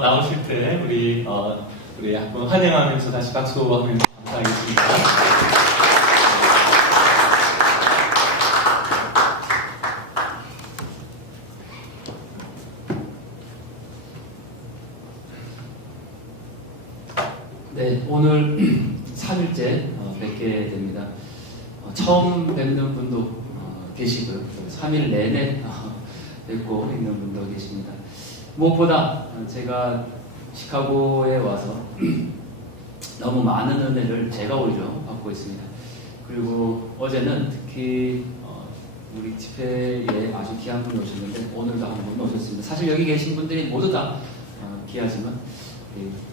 나오실 때 우리 한번 환영하면서 다시 박수하면서 감사하겠습니다. 네, 오늘 3일째 뵙게 됩니다. 처음 뵙는 분도 계시고요. 3일 내내 뵙고 있는 분도 계십니다. 무엇보다 제가 시카고에 와서 너무 많은 은혜를 제가 오히려 받고 있습니다. 그리고 어제는 특히 우리 집회에 아주 귀한 분이 오셨는데 오늘도 한 분 오셨습니다. 사실 여기 계신 분들이 모두 다 귀하지만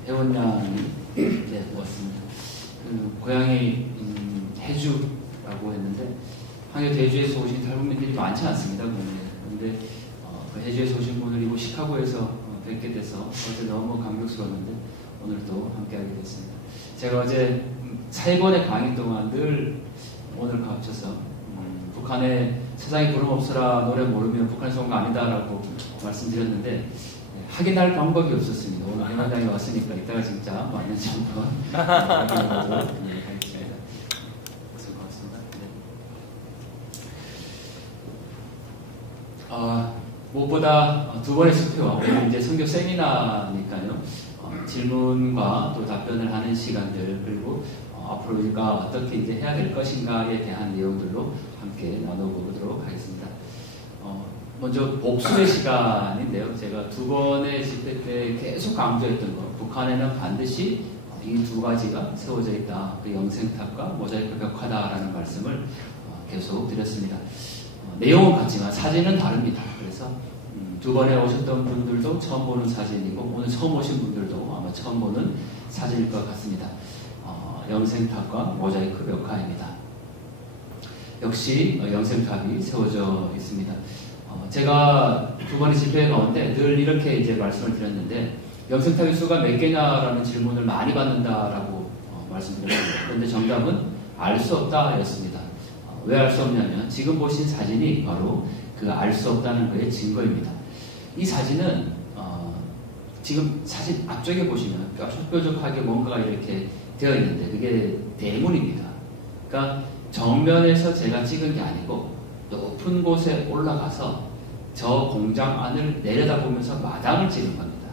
회원장이 왔습니다. 고향이 해주라고 했는데 항해 대주에서 오신 탈북민들이 많지 않습니다. 그런데 그 해주에서 오신 분을 이곳 시카고에서 뵙게 돼서 어제 너무 감격스러웠는데 오늘도 함께하게 됐습니다. 제가 어제 3번의 강의 동안 늘 오늘 합쳐서 북한의 세상에 구름 없으라 노래 모르면 북한에서 온 거 아니다라고 말씀드렸는데 확인할 방법이 없었습니다. 오늘 회원장이 왔으니까 이따가 진짜 맞는지 한번 확인해보도록 하겠습니다. 고맙습니다. 무엇보다 두 번의 수표와 오늘 이제 성교 세미나니까요. 질문과 또 답변을 하는 시간들 그리고 앞으로 우리가 어떻게 이제 해야 될 것인가에 대한 내용들로 함께 나눠보도록 하겠습니다. 먼저 복수의 시간인데요. 제가 두 번의 집회 때 계속 강조했던 것, 북한에는 반드시 이 두 가지가 세워져 있다. 그 영생탑과 모자이크 벽화다라는 말씀을 계속 드렸습니다. 내용은 같지만 사진은 다릅니다. 그래서 두 번에 오셨던 분들도 처음 보는 사진이고 오늘 처음 오신 분들도 아마 처음 보는 사진일 것 같습니다. 영생탑과 모자이크 벽화입니다. 역시 영생탑이 세워져 있습니다. 제가 두 번의 집회 가운데 늘 이렇게 이제 말씀을 드렸는데 영생탑의 수가 몇 개냐라는 질문을 많이 받는다라고 말씀드렸습니다. 그런데 정답은 알 수 없다 였습니다. 왜 알 수 없냐면 지금 보신 사진이 바로 그 알 수 없다는 거의 증거입니다. 이 사진은 지금 사진 앞쪽에 보시면 뾰족뾰족하게 뭔가가 이렇게 되어 있는데 그게 대문입니다. 그러니까 정면에서 제가 찍은 게 아니고 높은 곳에 올라가서 저 공장 안을 내려다보면서 마당을 찍은 겁니다.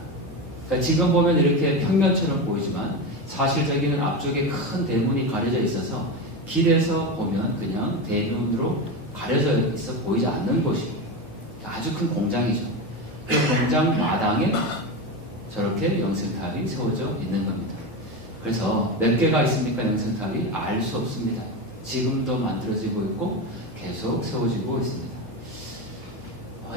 그러니까 지금 보면 이렇게 평면처럼 보이지만 사실 저기는 앞쪽에 큰 대문이 가려져 있어서 길에서 보면 그냥 대문으로 가려져 있어 보이지 않는 곳입니다. 아주 큰 공장이죠. 그 공장 마당에 저렇게 영생탑이 세워져 있는 겁니다. 그래서 몇 개가 있습니까? 영생탑이 알 수 없습니다. 지금도 만들어지고 있고 계속 세워지고 있습니다.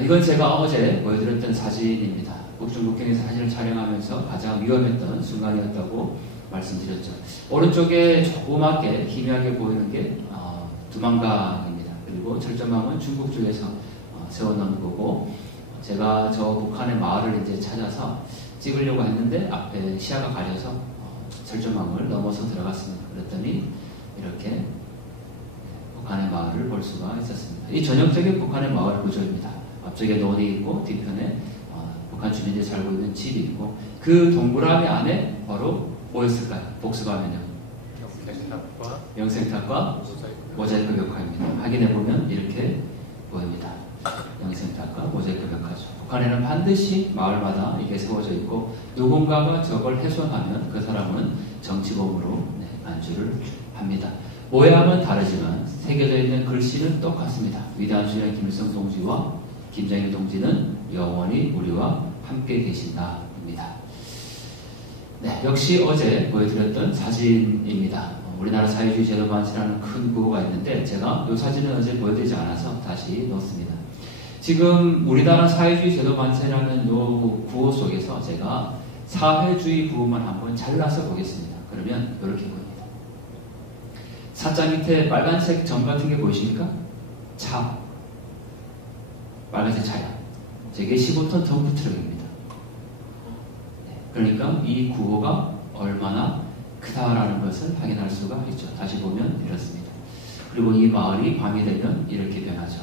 이건 제가 어제 보여드렸던 사진입니다. 북중국경에서 사진을 촬영하면서 가장 위험했던 순간이었다고 말씀드렸죠. 오른쪽에 조그맣게 희미하게 보이는 게 두만강입니다. 그리고 철조망은 중국 쪽에서 세워놓은 거고 제가 저 북한의 마을을 이제 찾아서 찍으려고 했는데 앞에 시야가 가려서 철조망을 넘어서 들어갔습니다. 그랬더니 이렇게 북한의 마을을 볼 수가 있었습니다. 이 전형적인 북한의 마을 구조입니다. 앞쪽에 논이 있고 뒤편에 북한 주민들이 살고 있는 집이 있고 그 동그라미 안에 바로 뭐였을까요? 복습하면요. 영생탑과 모자이크 벽화입니다. 확인해보면 이렇게 보입니다. 영생탑과 모자이크 벽화죠. 북한에는 반드시 마을마다 이게 세워져 있고 누군가가 저걸 훼손하면 그 사람은 정치범으로 안주를 합니다. 모양은 다르지만 새겨져 있는 글씨는 똑같습니다. 위대한 수령 김일성 동지와 김정일 동지는 영원히 우리와 함께 계신다입니다. 네, 역시 어제 보여드렸던 사진입니다. 우리나라 사회주의 제도 반시라는 큰 구호가 있는데 제가 이 사진은 어제 보여드리지 않아서 다시 넣었습니다. 지금 우리나라 사회주의 제도 반세라는 이 구호 속에서 제가 사회주의 부분만 한번 잘라서 보겠습니다. 그러면 이렇게 보입니다. 사자 밑에 빨간색 점 같은 게 보이십니까? 차. 빨간색 차야. 저게 15톤 덤프 트럭입니다. 그러니까 이 구호가 얼마나 크다라는 것을 확인할 수가 있죠. 다시 보면 이렇습니다. 그리고 이 마을이 밤이 되면 이렇게 변하죠.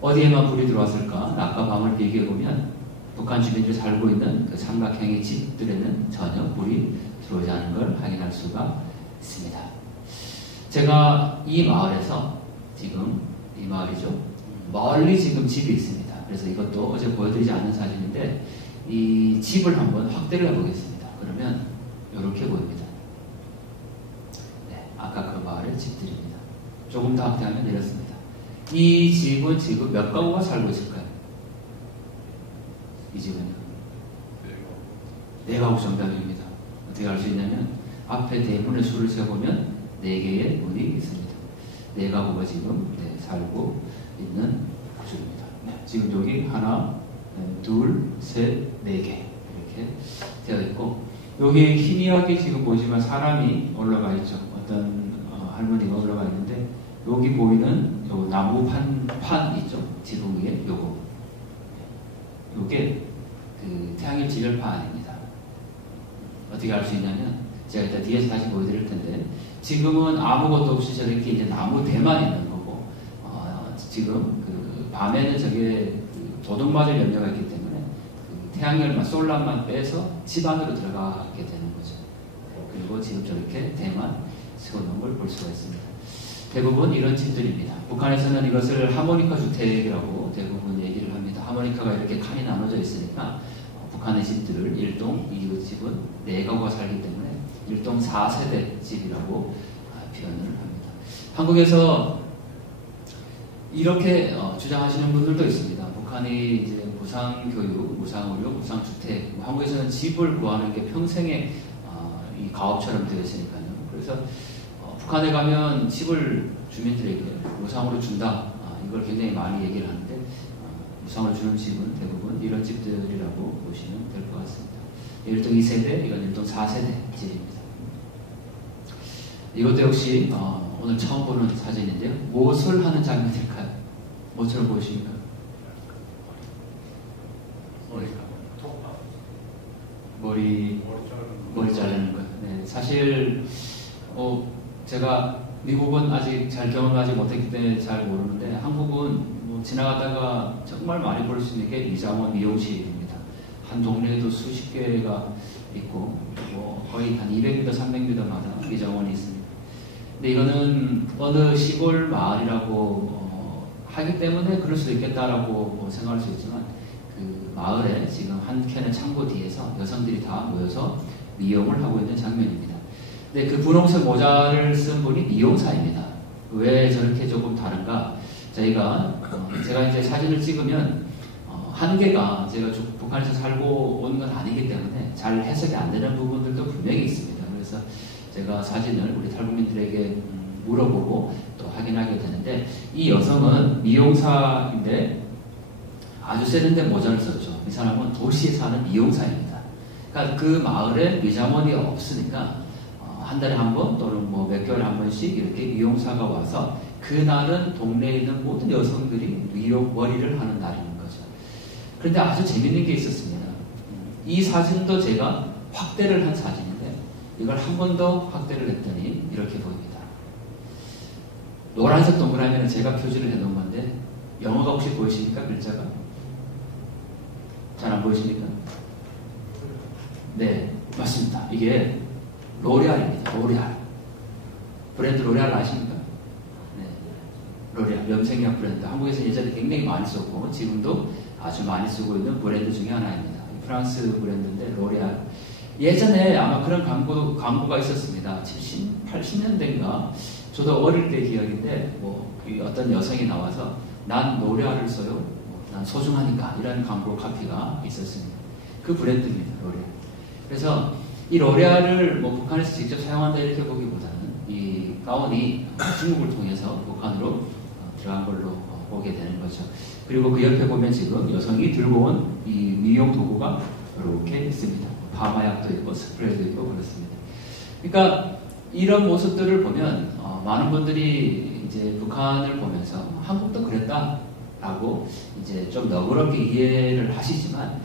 어디에만 불이 들어왔을까? 낮과 밤을 비교해보면 북한 주민들이 살고 있는 그 삼각형의 집들에는 전혀 불이 들어오지 않는 걸 확인할 수가 있습니다. 제가 이 마을에서 지금 이 마을이죠. 멀리 지금 집이 있습니다. 그래서 이것도 어제 보여드리지 않은 사진인데 이 집을 한번 확대를 해보겠습니다. 그러면 이렇게 보입니다. 네, 아까 그 마을의 집들입니다. 조금 더 확대하면 이렇습니다. 이 집은 지금 몇 가구가 살고 있을까요? 이 집은요? 4가구 정답입니다. 어떻게 알 수 있냐면 앞에 대문의 수를 세보면 4개의 문이 있습니다. 4가구가 지금 살고 있는 구조입니다. 네, 지금 여기 하나, 둘, 셋, 4개 이렇게 되어 있고 여기 희미하게 지금 보시면 사람이 올라가 있죠. 어떤 할머니가 올라가 있는데 여기 보이는 요 나무 판 있죠. 지붕 위에 요게 그 태양열 지열판입니다. 어떻게 알 수 있냐면 제가 이따 뒤에서 다시 보여드릴 텐데 지금은 아무것도 없이 저렇게 이제 나무 대만 있는 거고 지금 그 밤에는 저게 그 도둑맞을 염려가 있기 때문에 그 태양열만 솔라만 빼서 집 안으로 들어가게 되는 거죠. 그리고 지금 저렇게 대만 세워놓은 걸 볼 수가 있습니다. 대부분 이런 집들입니다. 북한에서는 이것을 하모니카 주택이라고 대부분 얘기를 합니다. 하모니카가 이렇게 칸이 나눠져 있으니까 북한의 집들을 1동, 2호 집은 4가구가 살기 때문에 1동 4세대 집이라고 표현을 합니다. 한국에서 이렇게 주장하시는 분들도 있습니다. 북한이 이제 무상교육, 무상의료, 무상주택, 한국에서는 집을 구하는 게 평생의 이 가업처럼 되어 있으니까요. 그래서 북한에 가면 집을 주민들에게 무상으로 준다. 이걸 굉장히 많이 얘기를 하는데 무상으로 주는 집은 대부분 이런 집들이라고 보시면 될 것 같습니다. 1동 2세대, 이건 1동 4세대 집입니다. 이것도 역시 오늘 처음 보는 사진인데요. 무엇을 하는 장면일까요? 뭐처럼 보이십니까? 머리 자르는 것. 네, 사실 제가 미국은 아직 잘 경험하지 못했기 때문에 잘 모르는데 한국은 지나가다가 정말 많이 볼 수 있는 게 미장원 미용실입니다. 한 동네에도 수십 개가 있고 거의 한 200m, 300m마다 미장원이 있습니다. 근데 이거는 어느 시골 마을이라고 하기 때문에 그럴 수도 있겠다라고 생각할 수 있지만 그 마을에 지금 한 켠의 창고 뒤에서 여성들이 다 모여서 미용을 하고 있는 장면입니다. 근데 그 분홍색 모자를 쓴 분이 미용사입니다. 왜 저렇게 조금 다른가? 제가 이제 사진을 찍으면 한계가 제가 북한에서 살고 온 건 아니기 때문에 잘 해석이 안 되는 부분들도 분명히 있습니다. 그래서 제가 사진을 우리 탈북민들에게 물어보고 또 확인하게 되는데 이 여성은 미용사인데 아주 세련된 모자를 썼죠. 이 사람은 도시에 사는 미용사입니다. 그러니까 그 마을에 미장원이 없으니까 한 달에 한 번 또는 몇 개월에 한 번씩 이렇게 미용사가 와서 그날은 동네에 있는 모든 여성들이 미용 머리를 하는 날인 거죠. 그런데 아주 재밌는 게 있었습니다. 이 사진도 제가 확대를 한 사진인데 이걸 한 번 더 확대를 했더니 이렇게 보입니다. 노란색 동그라미는 제가 표시를 해놓은 건데 영어가 혹시 보이십니까? 글자가? 잘 안 보이십니까? 네, 맞습니다. 이게 로레알입니다. 로레알. 브랜드 로레알 아십니까? 네. 로레알, 염색약 브랜드. 한국에서 예전에 굉장히 많이 썼고, 지금도 아주 많이 쓰고 있는 브랜드 중에 하나입니다. 프랑스 브랜드인데, 로레알. 예전에 아마 그런 광고가 있었습니다. 70, 80년대인가? 저도 어릴 때 기억인데, 어떤 여성이 나와서, 난 로레알을 써요. 난 소중하니까. 이런 광고 카피가 있었습니다. 그 브랜드입니다, 로레알. 그래서, 이 로레알을 북한에서 직접 사용한다 이렇게 보기보다는 이 가운이 중국을 통해서 북한으로 들어간 걸로 보게 되는 거죠. 그리고 그 옆에 보면 지금 여성이 들고 온 이 미용 도구가 이렇게 있습니다. 파마약도 있고 스프레이도 있고 그렇습니다. 그러니까 이런 모습들을 보면 많은 분들이 이제 북한을 보면서 한국도 그랬다라고 이제 좀 너그럽게 이해를 하시지만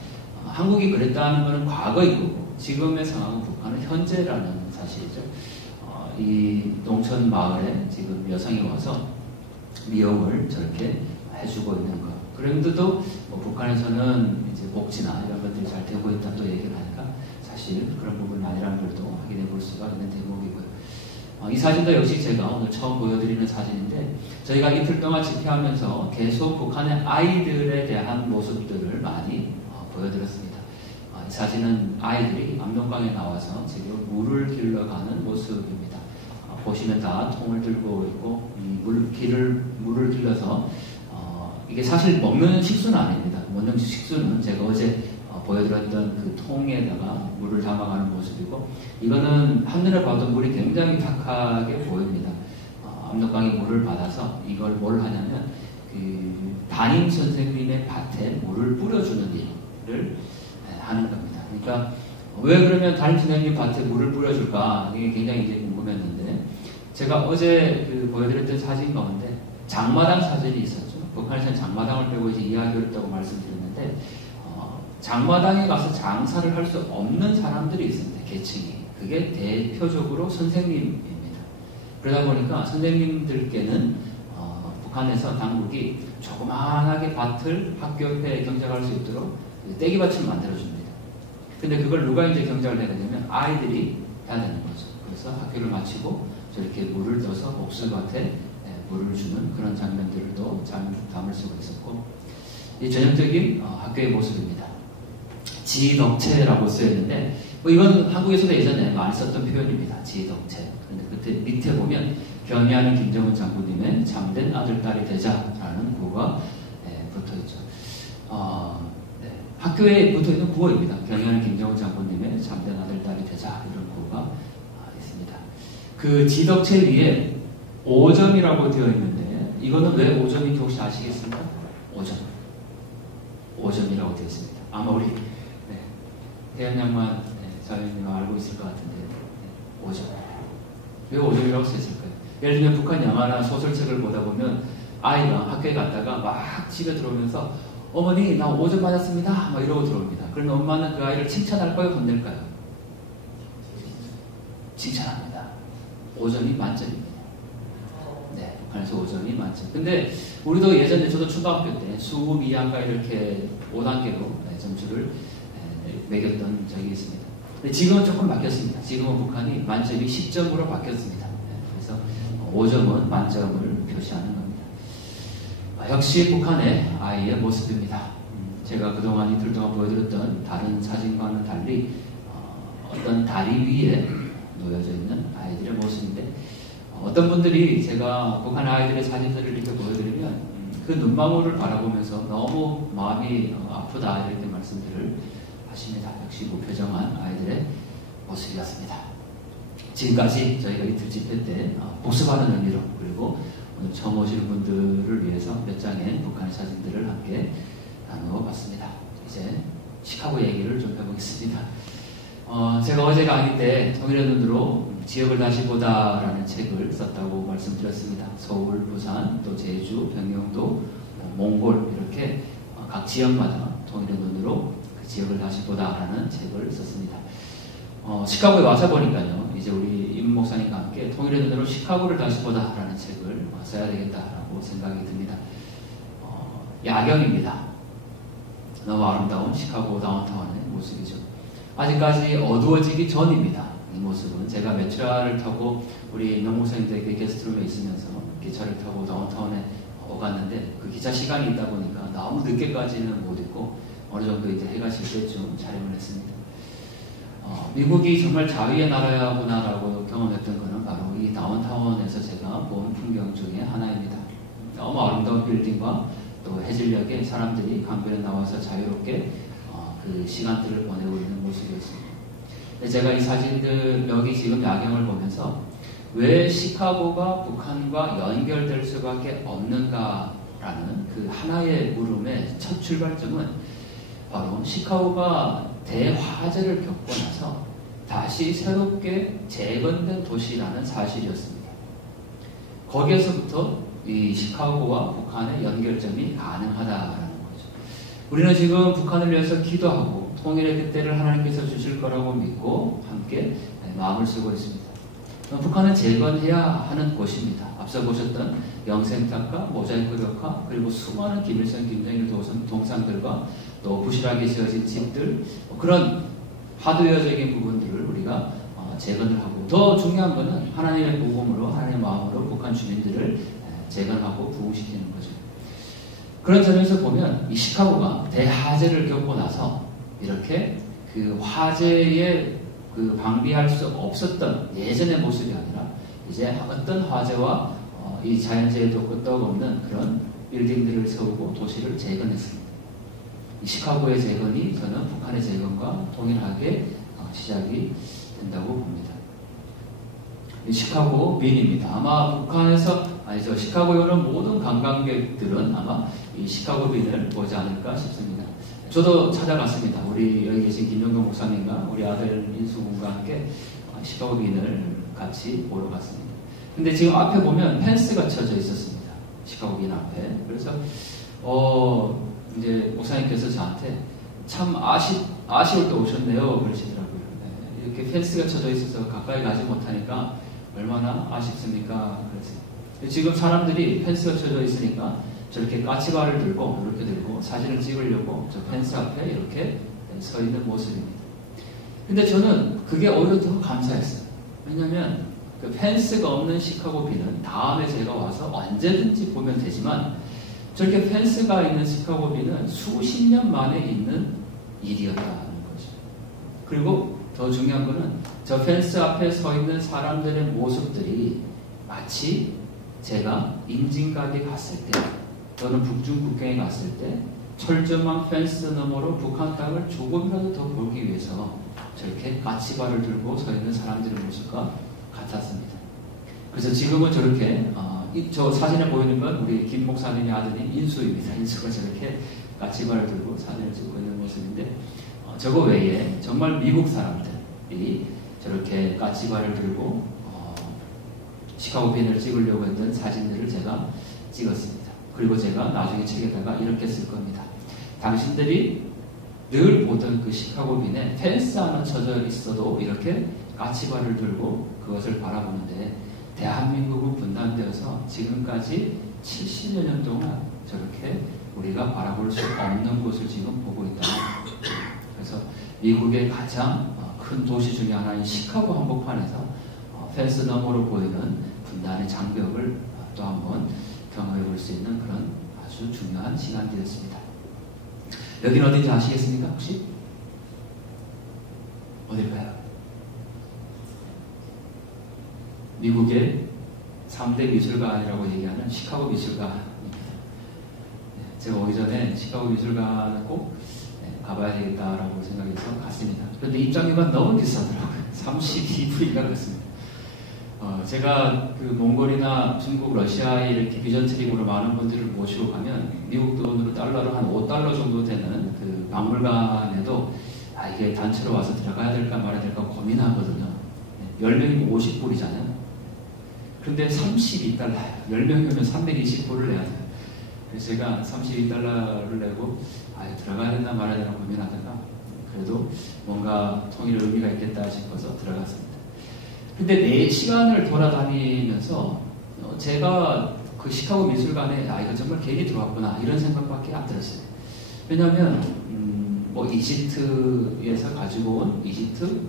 한국이 그랬다는 것은 과거이고 지금의 상황은 북한은 현재라는 사실이죠. 이 농촌 마을에 지금 여성이 와서 미용을 저렇게 해주고 있는 것. 그런데도 뭐 북한에서는 이제 복지나 이런 것들이 잘 되고 있다 또 얘기를 하니까 사실 그런 부분은 아니라는 걸도 확인해 볼 수가 있는 대목이고요. 이 사진도 역시 제가 오늘 처음 보여드리는 사진인데 저희가 이틀 동안 집회하면서 계속 북한의 아이들에 대한 모습들을 많이 보여드렸습니다. 이 사진은 아이들이 압록강에 나와서 지금 물을 길러가는 모습입니다. 보시면 다 통을 들고 있고 물을 길러서 이게 사실 먹는 식수는 아닙니다. 먹는 식수는 제가 어제 보여드렸던 그 통에다가 물을 담아가는 모습이고 이거는 한눈에 봐도 물이 굉장히 탁하게 보입니다. 압록강이 물을 받아서 이걸 뭘 하냐면 그 담임 선생님의 밭에 물을 뿌려주는 일을 하는 겁니다. 그러니까 왜 그러면 담임 선생님 밭에 물을 뿌려줄까? 이게 굉장히 이제 궁금했는데 제가 어제 그 보여드렸던 사진 가운데 장마당 사진이 있었죠. 북한에서는 장마당을 빼고 이제 이야기를 했다고 말씀드렸는데 장마당에 가서 장사를 할 수 없는 사람들이 있습니다. 계층이. 그게 대표적으로 선생님입니다. 그러다 보니까 선생님들께는 북한에서 당국이 조그만하게 밭을 학교 옆에 경작할 수 있도록 떼기밭을 만들어줍니다. 근데 그걸 누가 이제 경작을 해야 되냐면 아이들이 해야 되는 거죠. 그래서 학교를 마치고 저렇게 물을 떠서 옥수밭에 물을 주는 그런 장면들을 또 담을 수가 있었고 이 전형적인 학교의 모습입니다. 지덕체라고 쓰여있는데 뭐 이건 한국에서도 예전에 많이 썼던 표현입니다. 지덕체. 그런데 그때 밑에 보면 경의하는 김정은 장군님의 참된 아들, 딸이 되자라는 구호가 붙어있죠. 학교에 붙어있는 구호입니다. 경의하는 김정은 장군님의 참된 아들, 딸이 되자 이런 구호가 있습니다. 그 지덕체 위에 5점이라고 되어 있는데 이거는 왜 5점인지 혹시 아시겠습니까? 5점이라고 되어 있습니다. 아마 우리 대한양만 자연님 알고 있을 것 같은데 5점. 왜 5점이라고 쓰였을까요? 예를 들면 북한 영화나 소설책을 보다 보면 아이가 학교에 갔다가 막 집에 들어오면서 어머니 나 5점 맞았습니다 막 이러고 들어옵니다. 그러면 엄마는 그 아이를 칭찬할까요? 혼낼까요? 칭찬합니다. 5점이 만점입니다. 네, 북한에서 5점이 만점. 근데 우리도 예전에 저도 초등학교 때 수급 2학과 이렇게 5단계로 점수를 매겼던 적이 있습니다. 근데 지금은 조금 바뀌었습니다. 지금은 북한이 만점이 10점으로 바뀌었습니다. 그래서 5점은 만점을 표시하는 겁니다. 역시 북한의 아이의 모습입니다. 제가 그동안 이틀 동안 보여드렸던 다른 사진과는 달리 어떤 다리 위에 놓여져 있는 아이들의 모습인데 어떤 분들이 제가 북한 아이들의 사진들을 이렇게 보여드리면 그 눈망울을 바라보면서 너무 마음이 아프다 이렇게 말씀들을 하십니다. 역시 무표정한 아이들의 모습이었습니다. 지금까지 저희가 이틀 집회 때 복습하는 의미로 그리고 오늘 처음 오시는 분들을 위해서 몇 장의 북한의 사진들을 함께 나누어 봤습니다. 이제 시카고 얘기를 좀 해보겠습니다. 제가 어제 강의 때 통일의 눈으로 지역을 다시 보다라는 책을 썼다고 말씀드렸습니다. 서울, 부산, 또 제주, 병영도, 몽골 이렇게 각 지역마다 통일의 눈으로 그 지역을 다시 보다라는 책을 썼습니다. 시카고에 와서 보니까요. 이제 우리 임 목사님과 함께 통일의 눈으로 시카고를 다시 보다라는 책을 써야 되겠다라고 생각이 듭니다. 야경입니다. 너무 아름다운 시카고 다운타운의 모습이죠. 아직까지 어두워지기 전입니다. 이 모습은 제가 메트라를 타고 우리 명 목사님들에게 게스트룸에 있으면서 기차를 타고 다운타운에 오갔는데 그 기차 시간이 있다 보니까 너무 늦게까지는 못 있고 어느 정도 이제 해가 질 때쯤 촬영을 했습니다. 미국이 정말 자유의 나라구나라고 경험했던 것은 바로 이 다운타운에서 제가 본 풍경 중에 하나입니다. 너무 아름다운 빌딩과 또 해질녘에 사람들이 강변에 나와서 자유롭게 그 시간들을 보내고 있는 모습이었습니다. 제가 이 사진들 여기 지금 야경을 보면서 왜 시카고가 북한과 연결될 수밖에 없는가라는 그 하나의 물음의 첫 출발점은 바로 시카고가 대화재를 겪고 나서 다시 새롭게 재건된 도시라는 사실이었습니다. 거기에서부터 이 시카고와 북한의 연결점이 가능하다라는 거죠. 우리는 지금 북한을 위해서 기도하고 통일의 그때를 하나님께서 주실 거라고 믿고 함께 마음을 쓰고 있습니다. 북한은 재건해야 하는 곳입니다. 앞서 보셨던 영생탁과 모자이크 벽화 그리고 수많은 김일성, 김정일 동상들과 또 부실하게 지어진 집들 그런 하드웨어적인 부분들을 우리가 재건을 하고 더 중요한 것은 하나님의 복음으로 하나님의 마음으로 북한 주민들을 재건하고 부흥시키는 거죠. 그런 점에서 보면 이 시카고가 대화재를 겪고 나서 이렇게 그 화재에 그 방비할 수 없었던 예전의 모습이 아니라 이제 어떤 화재와 이 자연재해도 끄떡없는 그런 빌딩들을 세우고 도시를 재건했습니다. 이 시카고의 재건이 저는 북한의 재건과 동일하게 시작이 된다고 봅니다. 이 시카고 빈입니다. 아마 북한에서 시카고에 오는 모든 관광객들은 아마 이 시카고 빈을 보지 않을까 싶습니다. 저도 찾아갔습니다. 우리 여기 계신 김영경 목사님과 우리 아들 인수군과 함께 시카고 빈을 같이 보러 갔습니다. 근데 지금 앞에 보면 펜스가 쳐져 있었습니다. 시카고 빈 앞에. 그래서 이제 목사님께서 저한테 참 아쉬울 때 오셨네요. 그러시더라고요. 네, 이렇게 펜스가 쳐져 있어서 가까이 가지 못하니까 얼마나 아쉽습니까? 그래서 지금 사람들이 펜스가 쳐져 있으니까 저렇게 까치발을 들고 이렇게 들고 사진을 찍으려고 저 펜스 앞에 이렇게 서 있는 모습입니다. 근데 저는 그게 오히려 더 감사했어요. 왜냐하면 그 펜스가 없는 시카고 빈은 다음에 제가 와서 언제든지 보면 되지만 저렇게 펜스가 있는 시카고 빈은 수십 년 만에 있는 일이었다는 거죠. 그리고 더 중요한 거는 저 펜스 앞에 서 있는 사람들의 모습들이 마치 제가 임진각에 갔을 때 또는 북중 국경에 갔을 때 철조망 펜스 너머로 북한 땅을 조금이라도 더 보기 위해서 저렇게 까치발을 들고 서 있는 사람들의 모습과 같았습니다. 그래서 지금은 저렇게 저 사진에 보이는 건 우리 김 목사님의 아드님 인수입니다. 인수가 저렇게 까치발을 들고 사진을 찍고 있는 모습인데 저거 외에 정말 미국 사람들이 저렇게 까치발을 들고 시카고 빈을 찍으려고 했던 사진들을 제가 찍었습니다. 그리고 제가 나중에 책에다가 이렇게 쓸 겁니다. 당신들이 늘 보던 그 시카고 빈에 펜스 하나 쳐져 있어도 이렇게 까치발을 들고 그것을 바라보는데 대한민국은 분단되어서 지금까지 70여 년 동안 저렇게 우리가 바라볼 수 없는 곳을 지금 보고 있다. 그래서 미국의 가장 큰 도시 중에 하나인 시카고 한복판에서 펜스 너머로 보이는 분단의 장벽을 또 한번 경험해 볼 수 있는 그런 아주 중요한 시간이었습니다. 여기는 어딘지 아시겠습니까? 혹시? 어딜까요? 미국의 3대 미술관이라고 얘기하는 시카고 미술관입니다. 제가 오기 전에 시카고 미술관을 꼭 가봐야 되겠다라고 생각해서 갔습니다. 그런데 입장료가 너무 비싸더라고요. 32불인가 그렇습니다. 제가 그 몽골이나 중국, 러시아에 이렇게 비전 트립으로 많은 분들을 모시고 가면 미국 돈으로 달러로 한 5달러 정도 되는 그 박물관에도 이게 단체로 와서 들어가야 될까 말아야 될까 고민하거든요. 10명이면 50불이잖아요. 근데 32달러예요. 10명이면 320불을 내야 돼요. 그래서 제가 32달러를 내고 들어가야 되나 말아야 되나 고민하다가 그래도 뭔가 통일 의미가 있겠다 싶어서 들어갔습니다. 근데 4시간을 돌아다니면서 제가 그 시카고 미술관에 이거 정말 괜히 들어왔구나 이런 생각밖에 안 들었어요. 왜냐하면 뭐 이집트에서 가지고 온 이집트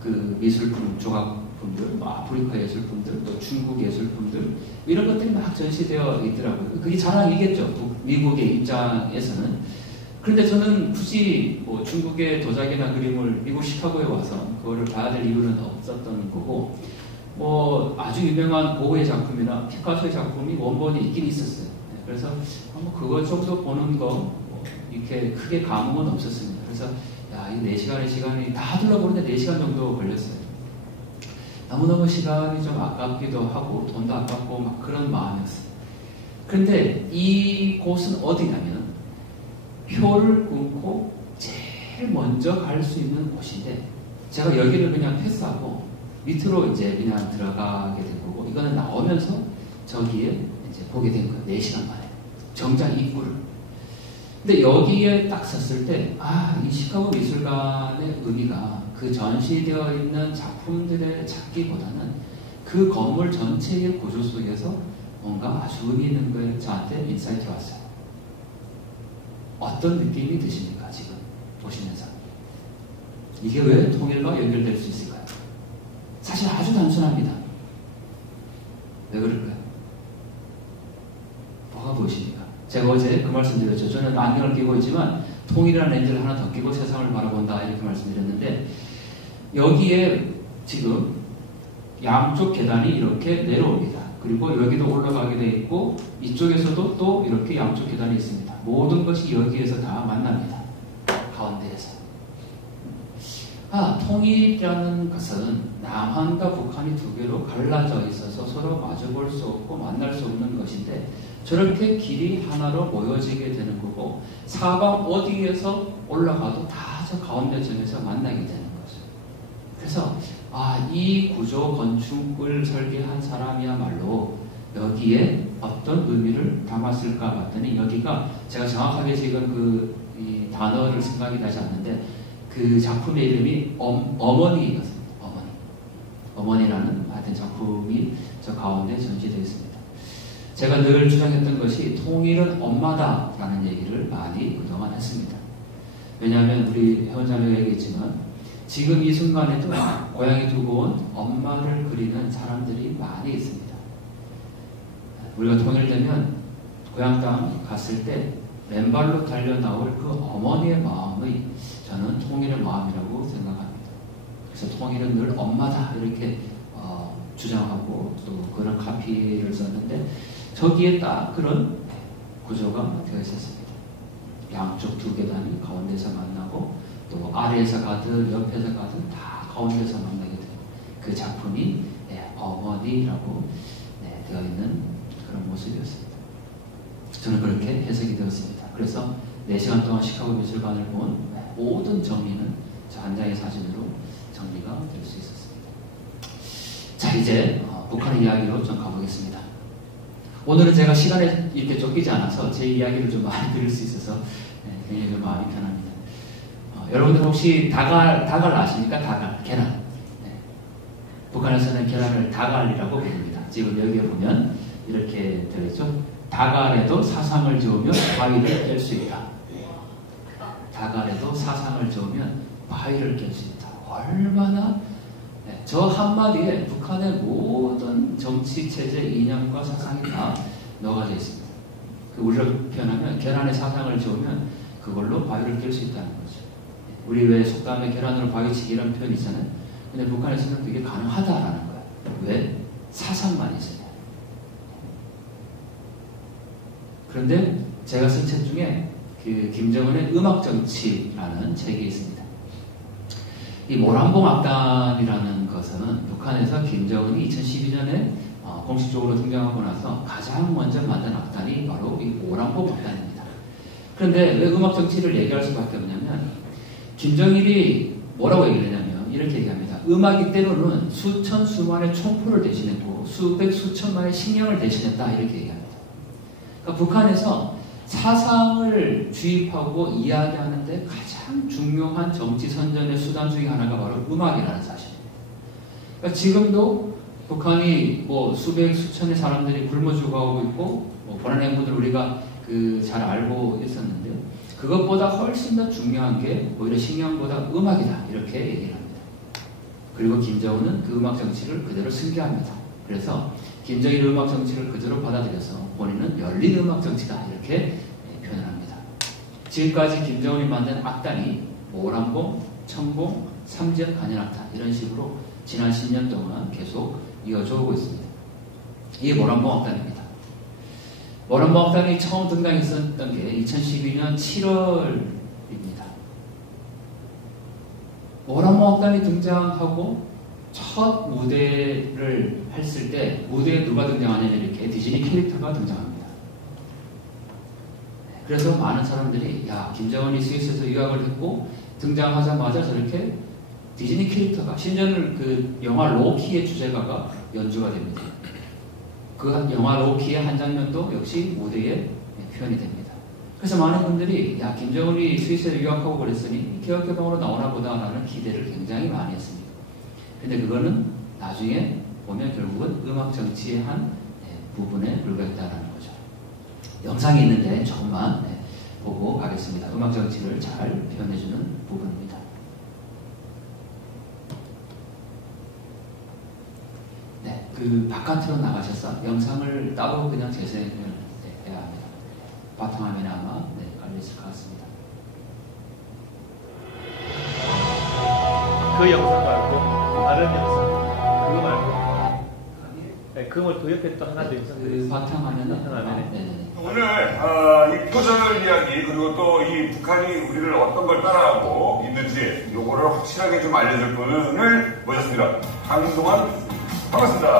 그 미술품 조각품들, 뭐 아프리카 예술품들, 또 중국 예술품들 이런 것들이 막 전시되어 있더라고요. 그게 자랑이겠죠. 미국의 입장에서는. 그런데 저는 굳이 뭐 중국의 도자기나 그림을 미국 시카고에 와서 그거를 봐야 될 이유는 없었던 거고, 뭐 아주 유명한 고흐의 작품이나 피카소의 작품이 원본이 있긴 있었어요. 그래서 뭐 그거 정도 보는 거 이렇게 크게 감흥은 없었습니다. 그래서 이 4시간의 시간이 다 둘러보는데 4시간 정도 걸렸어요. 너무너무 시간이 좀 아깝기도 하고 돈도 아깝고 막 그런 마음이었어요. 그런데 이 곳은 어디냐면 표를 끊고 제일 먼저 갈 수 있는 곳인데 제가 여기를 그냥 패스하고 밑으로 이제 그냥 들어가게 된 거고 이거는 나오면서 저기에 이제 보게 된 거예요. 4시간 만에. 정작 입구를. 근데 여기에 딱 섰을 때 이 시카고 미술관의 의미가 그 전시되어 있는 작품들의 찾기보다는 그 그 건물 전체의 구조 속에서 뭔가 아주 의미 있는 거에 저한테 인사이트 왔어요. 어떤 느낌이 드십니까? 지금 보시면서. 이게 왜 통일과 연결될 수 있을까요? 사실 아주 단순합니다. 왜 그럴까요? 뭐가 보이십니까? 제가 어제 그 말씀 드렸죠. 저는 안경을 끼고 있지만 통일이라는 렌즈를 하나 더 끼고 세상을 바라본다 이렇게 말씀드렸는데, 여기에 지금 양쪽 계단이 이렇게 내려옵니다. 그리고 여기도 올라가게 되어 있고 이쪽에서도 또 이렇게 양쪽 계단이 있습니다. 모든 것이 여기에서 다 만납니다. 가운데에서. 통일이라는 것은 남한과 북한이 두 개로 갈라져 있어서 서로 마주볼 수 없고 만날 수 없는 것인데, 저렇게 길이 하나로 모여지게 되는 거고 사방 어디에서 올라가도 다 저 가운데 점에서 만나게 되는 거죠. 그래서 이 구조 건축을 설계한 사람이야말로 여기에 어떤 의미를 담았을까 봤더니, 여기가 제가 정확하게 지금 이 단어를 생각이 나지 않는데 그 작품의 이름이 어머니였습니다. 어머니라는 하여튼 작품이 저 가운데 전시되어 있습니다. 제가 늘 주장했던 것이 통일은 엄마다라는 얘기를 많이 그동안 했습니다. 왜냐하면 우리 회원자매가 얘기했지만 지금 이 순간에도 고향에 두고 온 엄마를 그리는 사람들이 많이 있습니다. 우리가 통일되면 고향 땅 갔을 때 맨발로 달려 나올 그 어머니의 마음의, 저는 통일의 마음이라고 생각합니다. 그래서 통일은 늘 엄마다 이렇게 주장하고 또 그런 카피를 썼는데, 저기에 딱 그런 구조가 되어 있었습니다. 양쪽 두 계단이 가운데서 만나고 또 아래에서 가든 옆에서 가든 다 가운데서 만나게 되는 그 작품이 어머니라고 되어 있는 그런 모습이었습니다. 저는 그렇게 해석이 되었습니다. 그래서 4시간 동안 시카고 미술관을 본 모든 정리는 저 한 장의 사진으로 정리가 될 수 있었습니다. 자, 이제 북한의 이야기로 좀 가보겠습니다. 오늘은 제가 시간에 이렇게 쫓기지 않아서 제 이야기를 좀 많이 들을 수 있어서 굉장히 좀 마음이 편합니다. 여러분들 혹시 다갈 아십니까? 다갈, 계란. 북한에서는 계란을 다갈이라고 부릅니다. 지금 여기에 보면 이렇게 되어 있죠. 다갈에도 사상을 저으면 바위를 깰 수 있다. 다갈에도 사상을 저으면 바위를 깰 수 있다. 얼마나 저 한마디에 북한의 모든 정치, 체제, 이념과 사상이 다 녹아져 있습니다. 우리로 표현하면 계란에 사상을 저으면 그걸로 바위를 깰 수 있다는 거죠. 우리 왜 속담에 계란으로 바위치기 이런 표현이 있잖아요. 근데 북한에서는 그게 가능하다라는 거예요. 왜? 사상만 있으면. 그런데 제가 쓴 책 중에 그 김정은의 음악정치라는 책이 있습니다. 이 모란봉 악단이라는 것은 북한에서 김정은이 2012년에 공식적으로 등장하고 나서 가장 먼저 만든 악단이 바로 이 모란봉 악단입니다. 그런데 왜 음악정치를 얘기할 수밖에 없냐면, 김정일이 뭐라고 얘기하냐면 이렇게 얘기합니다. 음악이 때로는 수천 수만의 총포를 대신했고 수백 수천만의 식량을 대신했다, 이렇게 얘기합니다. 그러니까 북한에서 사상을 주입하고 이야기하는데 가장 중요한 정치 선전의 수단 중에 하나가 바로 음악이라는 사실입니다. 그러니까 지금도 북한이 수백 수천의 사람들이 굶어 죽어가고 있고 고난의 행보들 우리가 잘 알고 있었는데, 그것보다 훨씬 더 중요한 게 오히려 식량보다 음악이다, 이렇게 얘기를 합니다. 그리고 김정은은 그 음악 정치를 그대로 승계합니다. 그래서 김정일의 음악 정치를 그대로 받아들여서 본인은 열린 음악 정치다, 이렇게 표현을 합니다. 지금까지 김정은이 만든 악단이 모란봉, 청봉, 삼지연 간현악단, 이런 식으로 지난 10년 동안 계속 이어져 오고 있습니다. 이게 모란봉 악단입니다. 모란봉 악단이 처음 등장했었던 게 2012년 7월입니다. 모란봉 악단이 등장하고 첫 무대를 했을 때 무대에 누가 등장하냐면 이렇게 디즈니 캐릭터가 등장합니다. 그래서 많은 사람들이 김정은이 스위스에서 유학을 했고 등장하자마자 저렇게 디즈니 캐릭터가, 심지어는 그 영화 로키의 주제가가 연주가 됩니다. 그 영화 로키의 한 장면도 역시 무대에 표현이 됩니다. 그래서 많은 분들이 김정은이 스위스에 유학하고 그랬으니 개혁개방으로 나오나 보다라는 기대를 굉장히 많이 했습니다. 근데 그거는 나중에 보면 결국은 음악 정치의 한 부분에 불과했다는 거죠. 영상이 있는데 조금만 보고 가겠습니다. 음악 정치를 잘 표현해주는 부분입니다. 네, 그 바깥으로 나가셔서 영상을 따로 그냥 재생을 해야 합니다. 바탕화면에 아마 깔려있을 것 같습니다. 그 영상 말고 다른 영상 그거 말고 네, 그 옆에 또 하나 더 영상 그 바탕화면은 바탕화면에 오늘 이 표절 이야기 그리고 또 이 북한이 우리를 어떤 걸 따라하고 있는지 요거를 확실하게 좀 알려줄 분을 모셨습니다. 강동원 반갑습니다.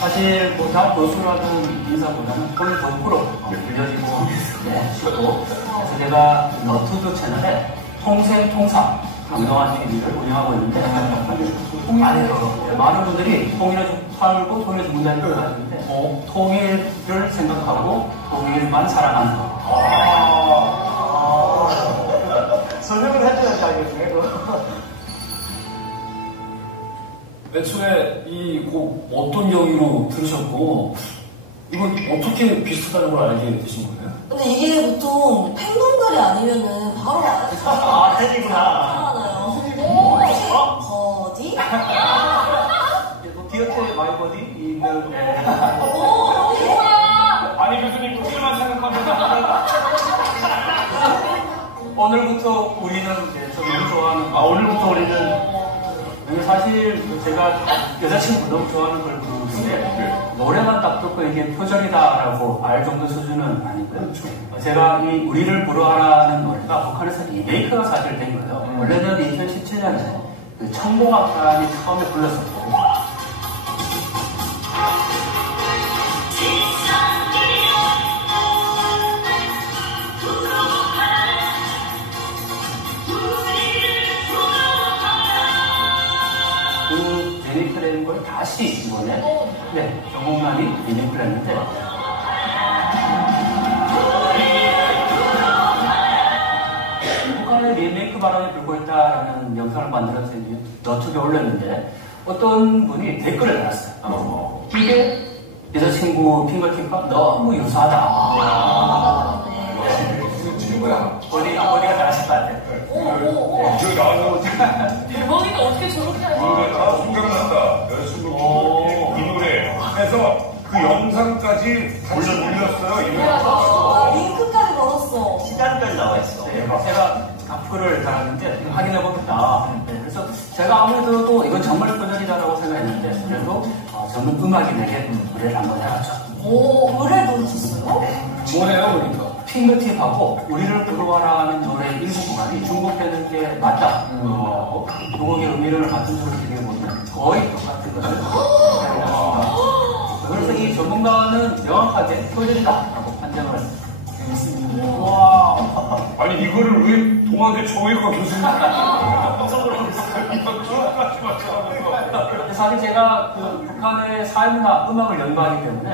사실 보다 교수라는 인사보다는 오늘 덕후로 불려지고 싶고 그래서 제가 너튜브 채널에 통생통사 강동원 TV를 운영하고 있는데 안에서 많은 분들이 통일을 살고 통일을 문제를 하는데 통일을 생각하고 통일만 사랑하는 설명을 해줘야 알겠네요. 애초에 이 곡 어떤 경위로 들으셨고 이건 어떻게 비슷하다는 걸 알게 되신 거예요? 근데 이게 보통 팬분들이 아니면은 바로 알아요. 팬이구나. 버디? 디어트의 마이버디 있는 아니 교수님 그들만 생각하면 오늘부터 우리는 저 너무 좋아하는 오늘부터 우리는 사실 제가 여자친구 너무 좋아하는 걸 부르는데 노래만 딱 듣고 이게 표절이다라고 알 정도 수준은 아니고요. 제가 이 우리를 부르하라는 노래가 북한에서 리메이크가 사실 된 거예요. 원래는 2017년에 그 청봉학단이 처음에 불렀었고 그 리메이크를 한 걸 다시 이번에 정홍남이 리메이크를 했는데 북한의 리메이크 바람에 불고 있다라는 영상을 만들어서 너튜브에 올렸는데 어떤 분이 댓글을 달았어요. 이게 여자친구 핑거팁과 너무 유사하다. 친구야. 어디가 잘하실 것 같아요? 저기 나와서 대박이다. 어떻게 저렇게 하지? 생각났다. 여자친구 이 노래 해서 그 영상까지 다시 올렸어요. 링크까지 걸었어. 시간까지 나와 있어. 제가 답글을 달았는데 확인해 보겠다. 그래서 제가 아무래도 또 이건 정말 표절이다라고 생각했는데 그래도 전문 음악인에게 노래를 한번 해봤죠. 노래 부르셨어요? 뭐해요 그러니까? 핑거팁하고 우리를 부르와라는 노래 일부 구간이 중복되는 게 맞다. 두 곡의 의미를 같은 소리를 들려보면 거의 똑같은 것을 해보겠습니다. 그래서 이 전문가는 명확하게 표절이다라고 판정을 했습니다. 와. 아니 이거를 왜 동아대 총회가 교수님 성으로 사실 제가 그 북한의 사회문화 음악을 연구하기 때문에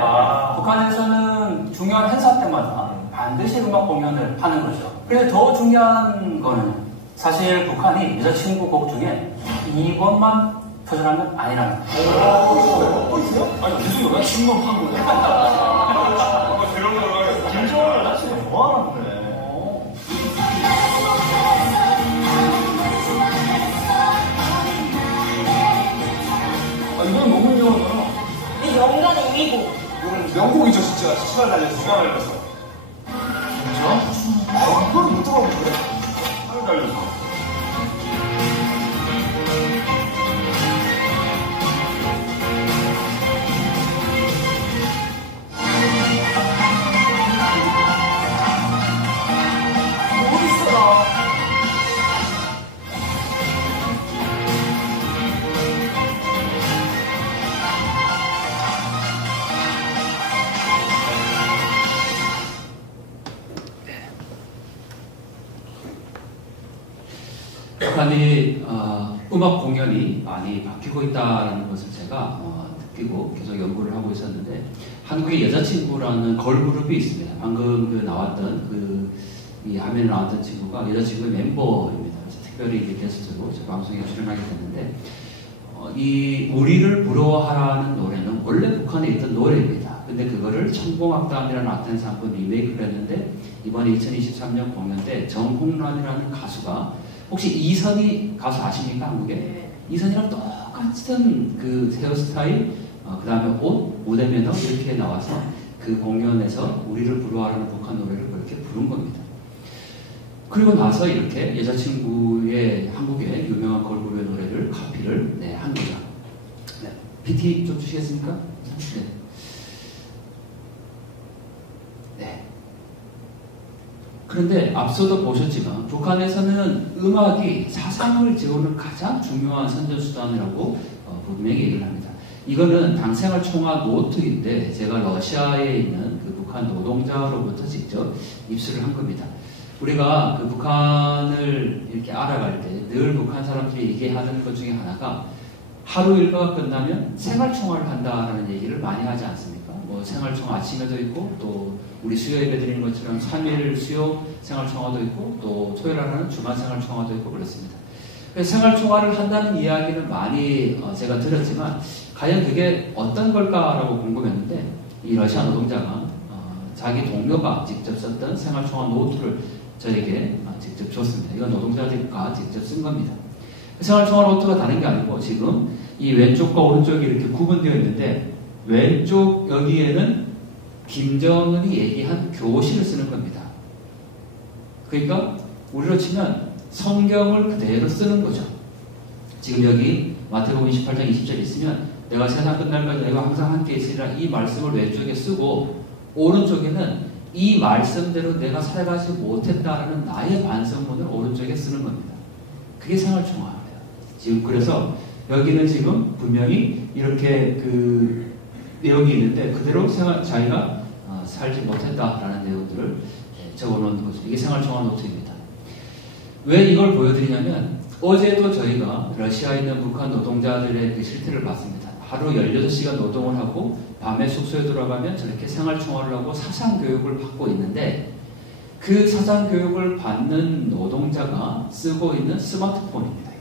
북한에서는 중요한 행사 때마다 반드시 음악 공연을 하는 거죠. 근데 더 중요한 거는 사실 북한이 여자친구 곡 중에 이번만 표절한 건 아니라는 거예요. 아니 계속 여자친구만 판 거예요? 아까 새로운 걸 하겠어. 김정은을 나중에 좋아하는 거네. 이건 너무 유명하잖아. 이 영간의 이미고. 이건 명곡이죠 진짜. 시간 달렸어. 시간 걸렸어. 그걸 못 들어봤는데? 시간 달렸어. 북한이 음악 공연이 많이 바뀌고 있다는 것을 제가 느끼고 계속 연구를 하고 있었는데 한국의 여자친구라는 걸그룹이 있습니다. 방금 그 나왔던 그 이 화면에 나왔던 친구가 여자친구의 멤버입니다. 그래서 특별히 이제 게스트로 저 방송에 출연하게 됐는데 이 우리를 부러워하라는 노래는 원래 북한에 있던 노래입니다. 근데 그거를 천공악단이라는 아테네에서 한번 리메이크를 했는데 이번에 2023년 공연 때 정홍란이라는 가수가 혹시 이선희 가수 아십니까? 한국에? 네. 이선희랑 똑같은 그 헤어스타일 그 다음에 옷, 무대 매너 이렇게 나와서 그 공연에서 우리를 부러워하라는 북한 노래를 그렇게 부른 겁니다. 그리고 나서 이렇게 여자친구의 한국의 유명한 걸그룹의 노래를 카피를 한 거죠. 네. PT 좀 주시겠습니까? 네. 네. 그런데 앞서도 보셨지만 북한에서는 음악이 사상을 지우는 가장 중요한 선전수단이라고 분명히 얘기를 합니다. 이거는 당생활총화 노트인데 제가 러시아에 있는 그 북한 노동자로부터 직접 입수를 한 겁니다. 우리가 그 북한을 이렇게 알아갈 때 늘 북한 사람들이 얘기하는 것 중에 하나가 하루 일과가 끝나면 생활총화를 한다라는 얘기를 많이 하지 않습니까? 뭐 생활총화 아침에도 있고 또 우리 수요 예배 드리는 것처럼 3일 수요 생활총화도 있고 또 토요일 하는 주말 생활총화도 있고 그렇습니다. 그래서 생활총화를 한다는 이야기는 많이 제가 들었지만 과연 그게 어떤 걸까라고 궁금했는데 이 러시아 노동자가 자기 동료가 직접 썼던 생활총화 노트를 저에게 직접 줬습니다. 이건 노동자들과 직접 쓴 겁니다. 생활총화 노트가 다른 게 아니고 지금 이 왼쪽과 오른쪽이 이렇게 구분되어 있는데 왼쪽 여기에는 김정은이 얘기한 교실을 쓰는 겁니다. 그러니까 우리로 치면 성경을 그대로 쓰는 거죠. 지금 여기 마태복음 28장 20절 있으면 내가 세상 끝날까지 내가 항상 함께 있으리라 이 말씀을 왼쪽에 쓰고 오른쪽에는 이 말씀대로 내가 살아가지 못했다라는 나의 반성문을 오른쪽에 쓰는 겁니다. 그게 생활총화예요. 지금 그래서 여기는 지금 분명히 이렇게 그 내용이 있는데 그대로 자기가 살지 못했다라는 내용들을 적어놓은 거죠. 이게 생활총화 노트입니다. 왜 이걸 보여드리냐면 어제도 저희가 러시아에 있는 북한 노동자들의 그 실태를 봤습니다. 하루 16시간 노동을 하고 밤에 숙소에 들어가면 저렇게 생활총화를 하고 사상교육을 받고 있는데 그 사상교육을 받는 노동자가 쓰고 있는 스마트폰입니다. 이게.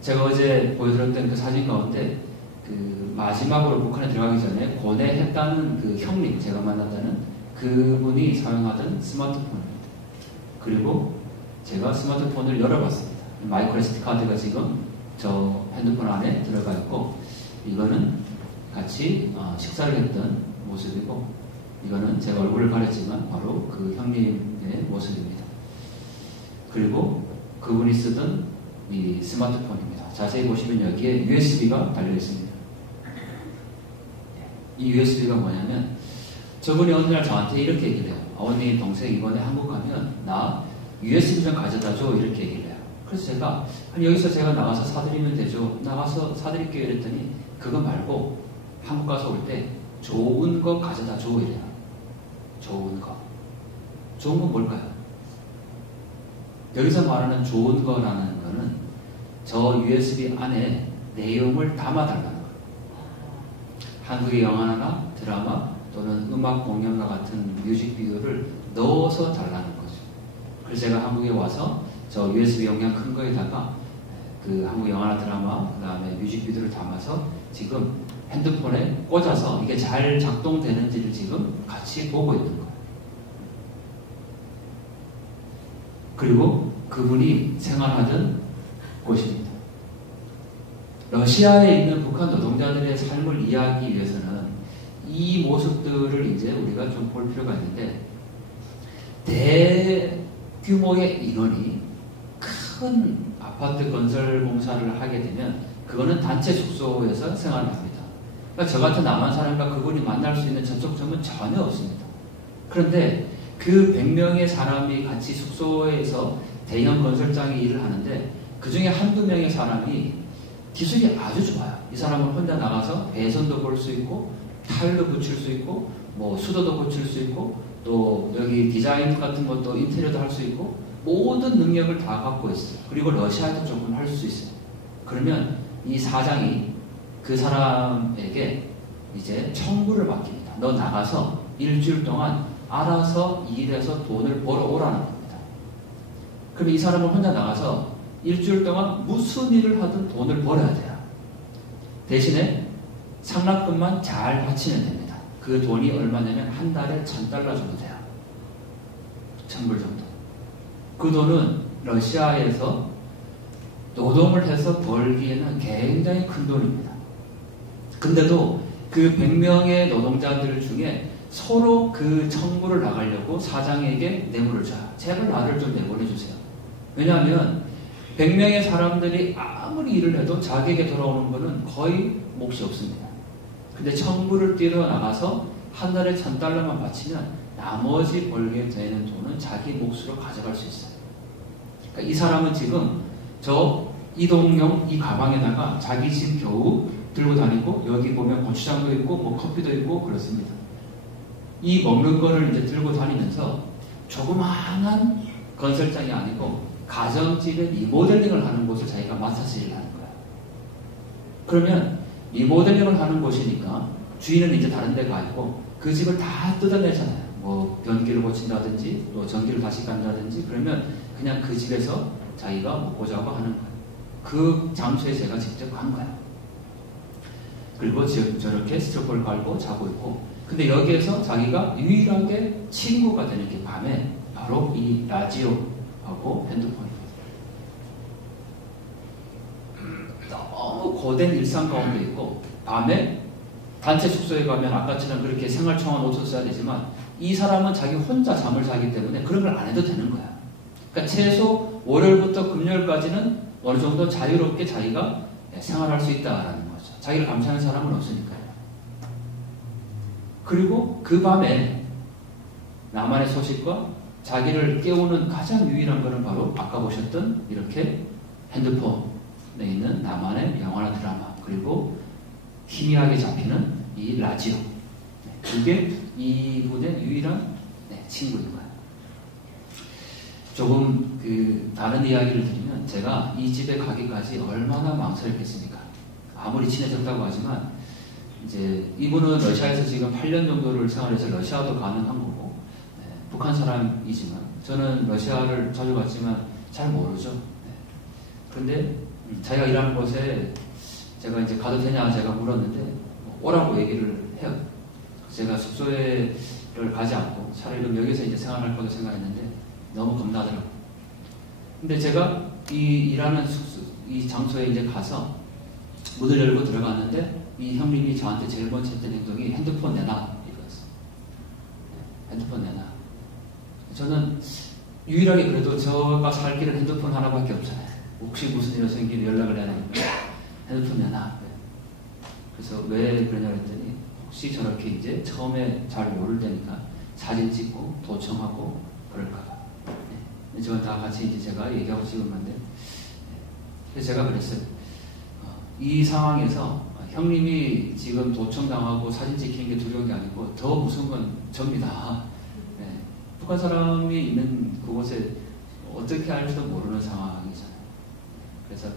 제가 어제 보여드렸던 그 사진 가운데 그 마지막으로 북한에 들어가기 전에 고뇌했다는 그 형님, 제가 만났다는 그분이 사용하던 스마트폰입니다. 그리고 제가 스마트폰을 열어봤습니다. 마이크로 SD 카드가 지금 저 핸드폰 안에 들어가 있고 이거는 같이 식사를 했던 모습이고 이거는 제가 얼굴을 가렸지만 바로 그 형님의 모습입니다. 그리고 그분이 쓰던 이 스마트폰입니다. 자세히 보시면 여기에 USB가 달려 있습니다. 이 USB가 뭐냐면 저분이 어느 날 저한테 이렇게 얘기를 해요. 언니 동생 이번에 한국 가면 나 USB 좀 가져다 줘 이렇게 얘기를 해요. 그래서 제가 여기서 제가 나가서 사드리면 되죠. 나가서 사드릴게요 이랬더니 그거 말고 한국 가서 올 때 좋은 거 가져다 줘 이래요. 좋은 거. 좋은 건 뭘까요? 여기서 말하는 좋은 거라는 거는 저 USB 안에 내용을 담아달라는 거예요. 한국의 영화나 드라마 또는 음악 공연과 같은 뮤직비디오를 넣어서 달라는 거죠. 그래서 제가 한국에 와서 저 USB 용량 큰 거에다가 그 한국 영화나 드라마 그 다음에 뮤직비디오를 담아서 지금 핸드폰에 꽂아서 이게 잘 작동되는지를 지금 같이 보고 있는 거예요. 그리고 그분이 생활하던 곳입니다. 러시아에 있는 북한 노동자들의 삶을 이해하기 위해서는 이 모습들을 이제 우리가 좀 볼 필요가 있는데 대규모의 인원이 큰 아파트 건설 공사를 하게 되면 그거는 단체 숙소에서 생활을 합니다. 그러니까 저 같은 남한 사람과 그분이 만날 수 있는 접촉점은 전혀 없습니다. 그런데 그 100명의 사람이 같이 숙소에서 대형 건설장에 일을 하는데 그 중에 한두 명의 사람이 기술이 아주 좋아요. 이 사람은 혼자 나가서 배선도 볼 수 있고 타일도 붙일 수 있고 뭐 수도도 고칠 수 있고 또 여기 디자인 같은 것도 인테리어도 할 수 있고 모든 능력을 다 갖고 있어요. 그리고 러시아에도 조금 할 수 있어요. 그러면 이 사장이 그 사람에게 이제 청구를 맡깁니다. 너 나가서 일주일 동안 알아서 일해서 돈을 벌어오라는 겁니다. 그럼 이 사람은 혼자 나가서 일주일 동안 무슨 일을 하든 돈을 벌어야 돼요. 대신에 상납금만 잘 바치면 됩니다. 그 돈이 얼마냐면 한 달에 $1,000 정도 돼요. 1,000불 정도. 그 돈은 러시아에서 노동을 해서 벌기에는 굉장히 큰 돈입니다. 근데도 그 100명의 노동자들 중에 서로 그 청구를 나가려고 사장에게 뇌물을 줘요. 제발 나를 좀 내보내주세요. 왜냐하면 100명의 사람들이 아무리 일을 해도 자기에게 돌아오는 거는 거의 몫이 없습니다. 근데 청구를 뛰어나가서 한 달에 $1,000만 바치면 나머지 벌게 되는 돈은 자기 몫으로 가져갈 수 있어요. 그러니까 이 사람은 지금 저 이동용 이 가방에다가 자기 집 겨우 들고 다니고, 여기 보면 고추장도 있고 뭐 커피도 있고 그렇습니다. 이 먹는 거를 이제 들고 다니면서 조그마한 건설장이 아니고 가정집에 리모델링을 하는 곳을 자기가 맡아서 일을 하는 거예요. 그러면 리모델링을 하는 곳이니까 주인은 이제 다른 데 가 있고 그 집을 다 뜯어내잖아요. 뭐 변기를 고친다든지 또 전기를 다시 간다든지, 그러면 그냥 그 집에서 자기가 먹고자고 하는 거예요. 그 장소에 제가 직접 간 거예요. 그리고 저렇게 스티로폼을 갈고 자고 있고, 근데 여기에서 자기가 유일하게 친구가 되는 게 밤에 바로 이 라디오하고 핸드폰입니다. 너무 고된 일상 가운데 있고, 밤에 단체 숙소에 가면 아까처럼 그렇게 생활청원 옷을 써야 되지만 이 사람은 자기 혼자 잠을 자기 때문에 그런 걸 안 해도 되는 거야. 그러니까 최소 월요일부터 금요일까지는 어느 정도 자유롭게 자기가 생활할 수 있다라는 거죠. 자기를 감시하는 사람은 없으니까요. 그리고 그 밤에 나만의 소식과 자기를 깨우는 가장 유일한 것은 바로 아까 보셨던 이렇게 핸드폰에 있는 나만의 영화나 드라마, 그리고 희미하게 잡히는 이 라디오. 그게 이분의 유일한 친구인 거예요. 조금 다른 이야기를 드리면, 제가 이 집에 가기까지 얼마나 망설였겠습니까? 아무리 친해졌다고 하지만 이제 이분은 러시아에서 지금 8년 정도를 생활해서 러시아도 가능한 거고, 북한 사람이지만 저는 러시아를 자주 갔지만 잘 모르죠. 그런데 자기가 일하는 곳에 제가 이제 가도 되냐 제가 물었는데 오라고 얘기를 해요. 제가 숙소를 가지 않고 차라리 그럼 여기서 이제 생활할 거도 생각했는데 너무 겁나더라고요. 근데 제가 이 일하는 숙소, 이 장소에 이제 가서 문을 열고 들어갔는데 이 형님이 저한테 제일 먼저 했던 행동이 핸드폰 내놔 이거였어요. 핸드폰 내놔. 저는 유일하게 그래도 저가 살 길은 핸드폰 하나밖에 없잖아요. 혹시 무슨 일이 생기면 연락을 해야 되니까 핸드폰 내놔. 그래서 왜 그러냐 그랬더니 혹시 저렇게 이제 처음에 잘 모를 때니까 사진 찍고 도청하고 그럴까봐. 저건 다 같이 이제 제가 얘기하고 찍은 건데, 그래서 제가 그랬어요. 이 상황에서 형님이 지금 도청당하고 사진 찍히는 게 두려운 게 아니고 더 무서운 건 접니다. 북한 사람이 있는 그곳에 어떻게 할지도 모르는 상황이잖아요. 그래서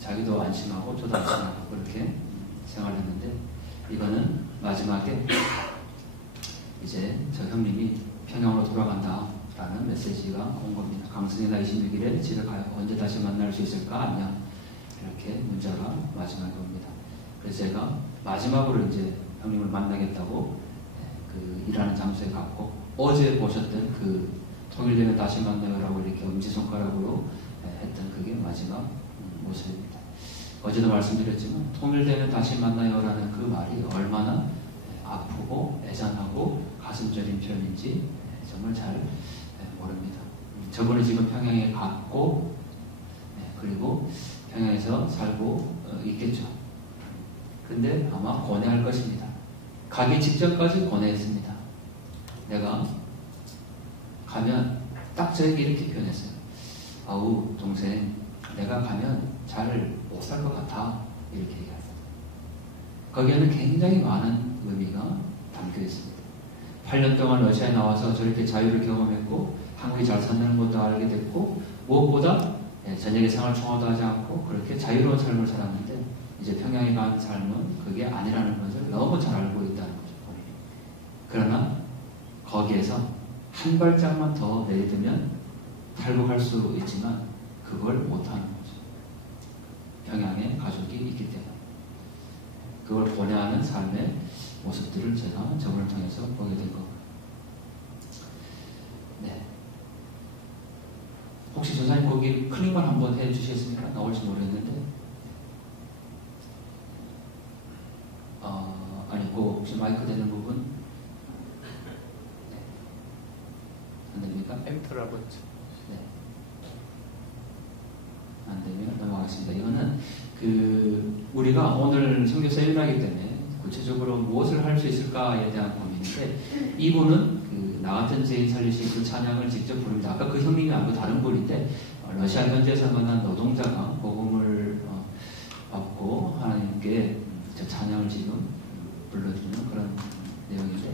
자기도 안심하고 저도 안심하고 그렇게 생활했는데, 이거는 마지막에 이제 저 형님이 평양으로 돌아간다 라는 메시지가 온 겁니다. 강승이나 26일에 집에 가요. 언제 다시 만날 수 있을까? 안녕. 이렇게 문자가 마지막에 옵니다. 그래서 제가 마지막으로 이제 형님을 만나겠다고 그 일하는 장소에 갔고, 어제 보셨던 그 통일되면 다시 만나요라고 이렇게 엄지손가락으로 했던 그게 마지막 모습입니다. 어제도 말씀드렸지만 통일되면 다시 만나요라는 그 말이 얼마나 아프고 애잔하고 가슴 저린 표현인지 정말 잘 모릅니다. 저번에 지금 평양에 갔고, 그리고 평양에서 살고 있겠죠. 근데 아마 고뇌할 것입니다. 가기 직전까지 고뇌했습니다. 내가 가면 딱 저에게 이렇게 표현했어요. 아우 동생, 내가 가면 잘 못 살 것 같아. 이렇게 얘기했어요. 거기에는 굉장히 많은 의미가 담겨 있습니다. 8년 동안 러시아에 나와서 저렇게 자유를 경험했고 한국이 잘 산다는 것도 알게 됐고, 무엇보다 저녁에 생활 청화도 하지 않고 그렇게 자유로운 삶을 살았는데 이제 평양에 간 삶은 그게 아니라는 것을 너무 잘 알고 있다는 거죠. 그러나 거기에서 한 발짝만 더 내딛으면 탈북할 수 있지만 그걸 못하는 거죠. 평양에 가족이 있기 때문에. 그걸 고려하는 삶의 모습들을 제가 저분을 통해서 보게 된 겁니다. 네. 혹시 전사님 거기 클릭만 한번 해주시겠습니까? 나올지 모르겠는데. 아니, 그 혹시 마이크 되는 부분? 네. 안 됩니까? 엔터라고 했죠. 네. 안 되면 넘어가겠습니다. 이거는 우리가 오늘 선교 세미나이기 때문에 구체적으로 무엇을 할 수 있을까에 대한 고민인데, 이분은 나 같은 죄인 살리신 그 찬양을 직접 부릅니다. 아까 그 형님이 아니고 다른 분인데, 러시아 현지에서 만난 노동자가 복음을 받고 하나님께 저 찬양을 지금 불러주는 그런 내용이죠.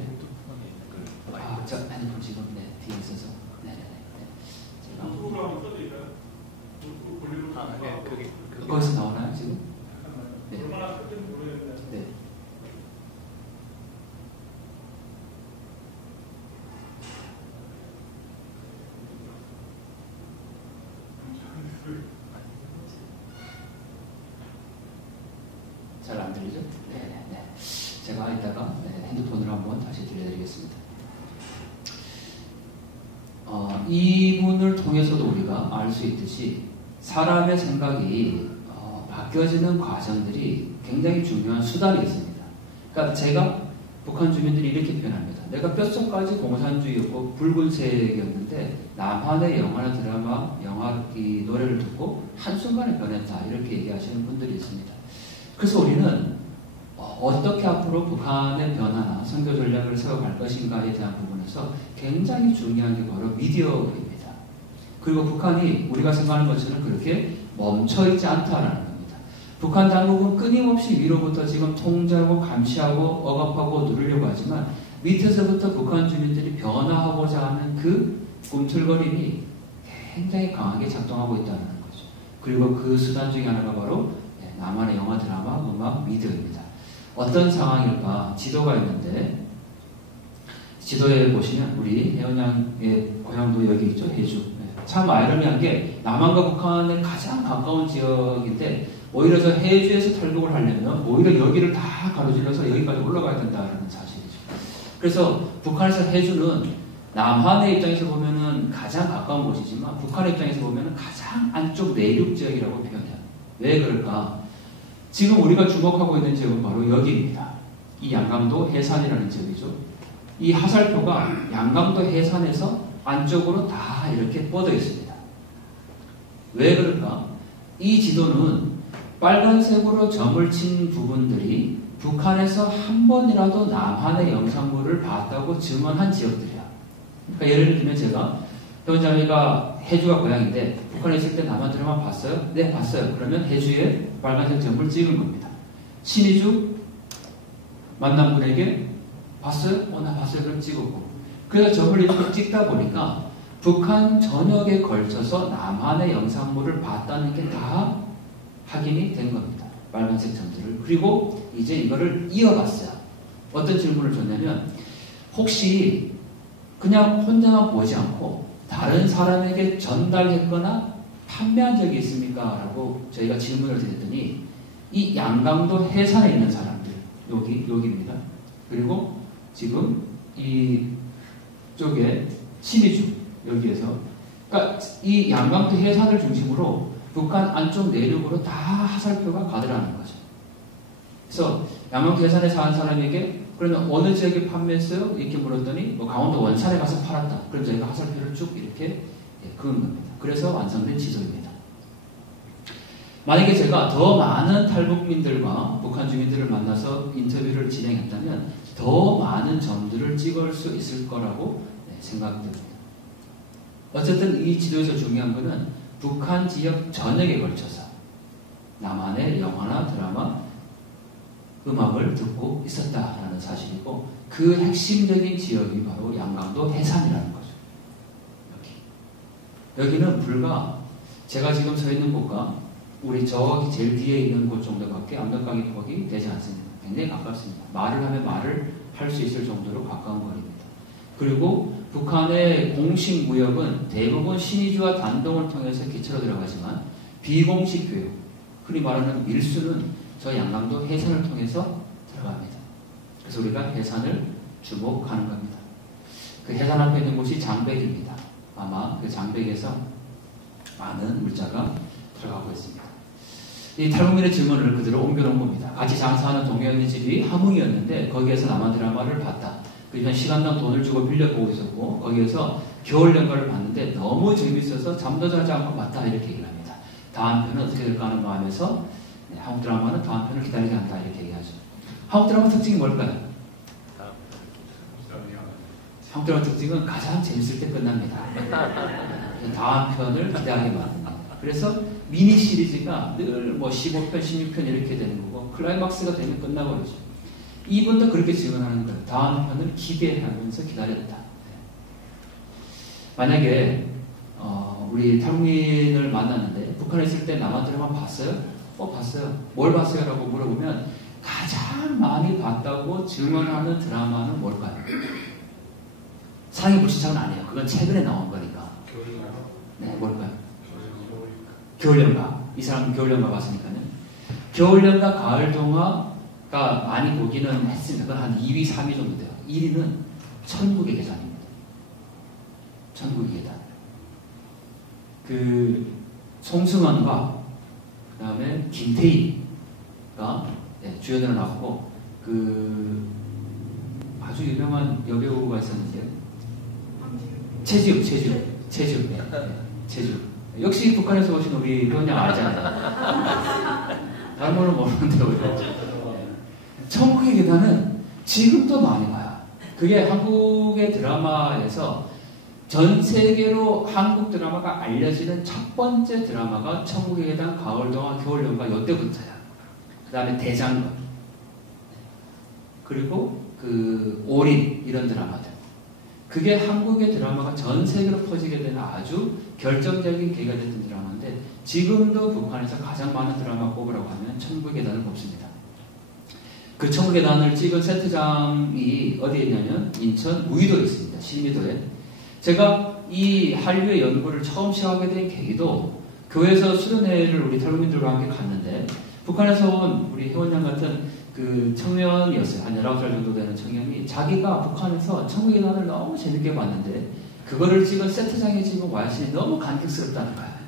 저 핸드폰 지금 뒤에 있어서. 네네네. 제가 네, 그게 거기서 나오나요 지금? 네. 네. 잘 안 들리죠? 네네네. 제가 이따가 핸드폰으로 한번 다시 들려드리겠습니다. 이분을 통해서도 우리가 알 수 있듯이 사람의 생각이 바뀌어지는 과정들이 굉장히 중요한 수단이 있습니다. 그러니까 제가 북한 주민들이 이렇게 표현합니다. 내가 뼛속까지 공산주의였고 붉은색이었는데 남한의 영화나 드라마, 이 노래를 듣고 한순간에 변했다. 이렇게 얘기하시는 분들이 있습니다. 그래서 우리는 어떻게 앞으로 북한의 변화나 선교 전략을 세워갈 것인가에 대한 부분에서 굉장히 중요한 게 바로 미디어입니다. 그리고 북한이 우리가 생각하는 것처럼 그렇게 멈춰있지 않다라는 겁니다. 북한 당국은 끊임없이 위로부터 지금 통제하고 감시하고 억압하고 누르려고 하지만 밑에서부터 북한 주민들이 변화하고자 하는 그 꿈틀거림이 굉장히 강하게 작동하고 있다는 거죠. 그리고 그 수단 중에 하나가 바로 남한의 영화, 드라마, 음악, 미디어입니다. 어떤 상황일까? 지도가 있는데 지도에 보시면 우리 혜원양의 고향도 여기 있죠. 해주. 참 아이러니한 게 남한과 북한의 가장 가까운 지역인데 오히려 저 해주에서 탈북을 하려면 오히려 여기를 다 가로질러서 여기까지 올라가야 된다는 사실이죠. 그래서 북한에서 해주는 남한의 입장에서 보면은 가장 가까운 곳이지만 북한의 입장에서 보면은 가장 안쪽 내륙 지역이라고 표현해요. 왜 그럴까? 지금 우리가 주목하고 있는 지역은 바로 여기입니다. 이 양강도 해산이라는 지역이죠. 이 하살표가 양강도 해산에서 안쪽으로 다 이렇게 뻗어 있습니다. 왜 그럴까? 이 지도는 빨간색으로 점을 친 부분들이 북한에서 한 번이라도 남한의 영상물을 봤다고 증언한 지역들이야. 그러니까 예를 들면 제가 현장이가 해주가 고향인데 북한에 있을 때 남한 드라마 봤어요? 네, 봤어요. 그러면 해주에 빨간색 점을 찍은 겁니다. 신의주 만난 분에게 봤어요? 나 봤어요. 그럼 찍었고. 그래서 점을 이렇게 찍다 보니까 북한 전역에 걸쳐서 남한의 영상물을 봤다는 게 다 확인이 된 겁니다. 빨간색 점들을. 그리고 이제 이거를 이어갔어요. 어떤 질문을 줬냐면 혹시 그냥 혼자만 보지 않고 다른 사람에게 전달했거나 판매한 적이 있습니까? 라고 저희가 질문을 드렸더니 이 양강도 해산에 있는 사람들 여기입니다. 그리고 지금 이 쪽에 신의주 여기에서 그러니까 이 양강도 해산을 중심으로 북한 안쪽 내륙으로 다 하살표가 가더라는 거죠. 그래서 양강도 해산에 사는 사람에게 그러면 어느 지역에 판매했어요? 이렇게 물었더니 뭐 강원도 원산에 가서 팔았다. 그럼 저희가 하살표를 쭉 이렇게 그은 겁니다. 그래서 완성된 지도입니다. 만약에 제가 더 많은 탈북민들과 북한 주민들을 만나서 인터뷰를 진행했다면 더 많은 점들을 찍을 수 있을 거라고 생각됩니다. 어쨌든 이 지도에서 중요한 것은 북한 지역 전역에 걸쳐서 남한의 영화나 드라마, 음악을 듣고 있었다라는 사실이고 그 핵심적인 지역이 바로 양강도 해산이라는 거죠. 여기는 불과 제가 지금 서 있는 곳과 우리 저기 제일 뒤에 있는 곳 정도밖에 암벽강이 되지 않습니다. 굉장히 가깝습니다. 말을 하면 말을 할 수 있을 정도로 가까운 거리입니다. 그리고 북한의 공식 무역은 대부분 신의주와 단동을 통해서 기초로 들어가지만 비공식 교육, 흔히 말하는 밀수는 저 양강도 해산을 통해서 들어갑니다. 그래서 우리가 해산을 주목하는 겁니다. 그 해산 앞에 있는 곳이 장백입니다. 아마 그 장백에서 많은 물자가 들어가고 있습니다. 이 탈북민의 질문을 그대로 옮겨놓은 겁니다. 같이 장사하는 동료의 집이 함흥이었는데 거기에서 남한 드라마를 봤다. 그냥 시간당 돈을 주고 빌려보고 있었고 거기에서 겨울 연가를 봤는데 너무 재밌어서 잠도 자지 않고 봤다 이렇게 얘기를 합니다. 다음 편은 어떻게 될까 하는 마음에서 한국 드라마는 다음 편을 기다리게 한다 이렇게 얘기하죠. 한국 드라마 특징이 뭘까요? 한국 드라마 특징은 가장 재밌을 때 끝납니다. 다음 편을 기대하게 만듭니다. 그래서 미니 시리즈가 늘 뭐 15편, 16편 이렇게 되는 거고 클라이막스가 되면 끝나버리죠. 이분도 그렇게 질문하는 거예요. 다음 편을 기대하면서 기다렸다. 만약에 우리 탈북민을 만났는데 북한에 있을 때 남한 드라마 봤어요? 봤어요. 뭘 봤어요? 라고 물어보면 가장 많이 봤다고 증언하는 드라마는 뭘까요? 상위 불시착은 아니에요. 그건 최근에 나온 거니까. 네, 뭘까요? 겨울연가. 이 사람은 겨울연가 봤으니까요. 겨울연가, 가을동화가 많이 보기는 했습니다. 그건 한 2위, 3위 정도 돼요. 1위는 천국의 계단입니다. 천국의 계단. 그 송승헌과 그 다음에 김태희가 주연으로 나왔고 그 아주 유명한 여배우가 있었는데요. 최지우. 역시 북한에서 오신 우리 회원님 알잖아요. 다른 거는 모르는데 오히려. 천국의 계단은 지금도 많이 봐요. 그게 한국의 드라마에서 전 세계로 한국 드라마가 알려지는 첫 번째 드라마가 천국의 계단, 가을동화, 겨울연가 이때부터야. 그 다음에 대장금, 그리고 그 올인 이런 드라마들. 그게 한국의 드라마가 전 세계로 퍼지게 되는 아주 결정적인 계기가 됐던 드라마인데 지금도 북한에서 가장 많은 드라마 꼽으라고 하면 천국의 계단을 꼽습니다. 그 천국의 계단을 찍은 세트장이 어디에 있냐면 인천 무의도에 있습니다. 신미도에. 제가 이 한류의 연구를 처음 시작하게 된 계기도 교회에서 수련회를 우리 탈북민들과 함께 갔는데 북한에서 온 우리 회원님 같은 그 청년이었어요. 한 19살 정도 되는 청년이 자기가 북한에서 천국의 계단을 너무 재밌게 봤는데 그거를 찍은 세트장에 지금 와이신이 너무 감격스럽다는 거야.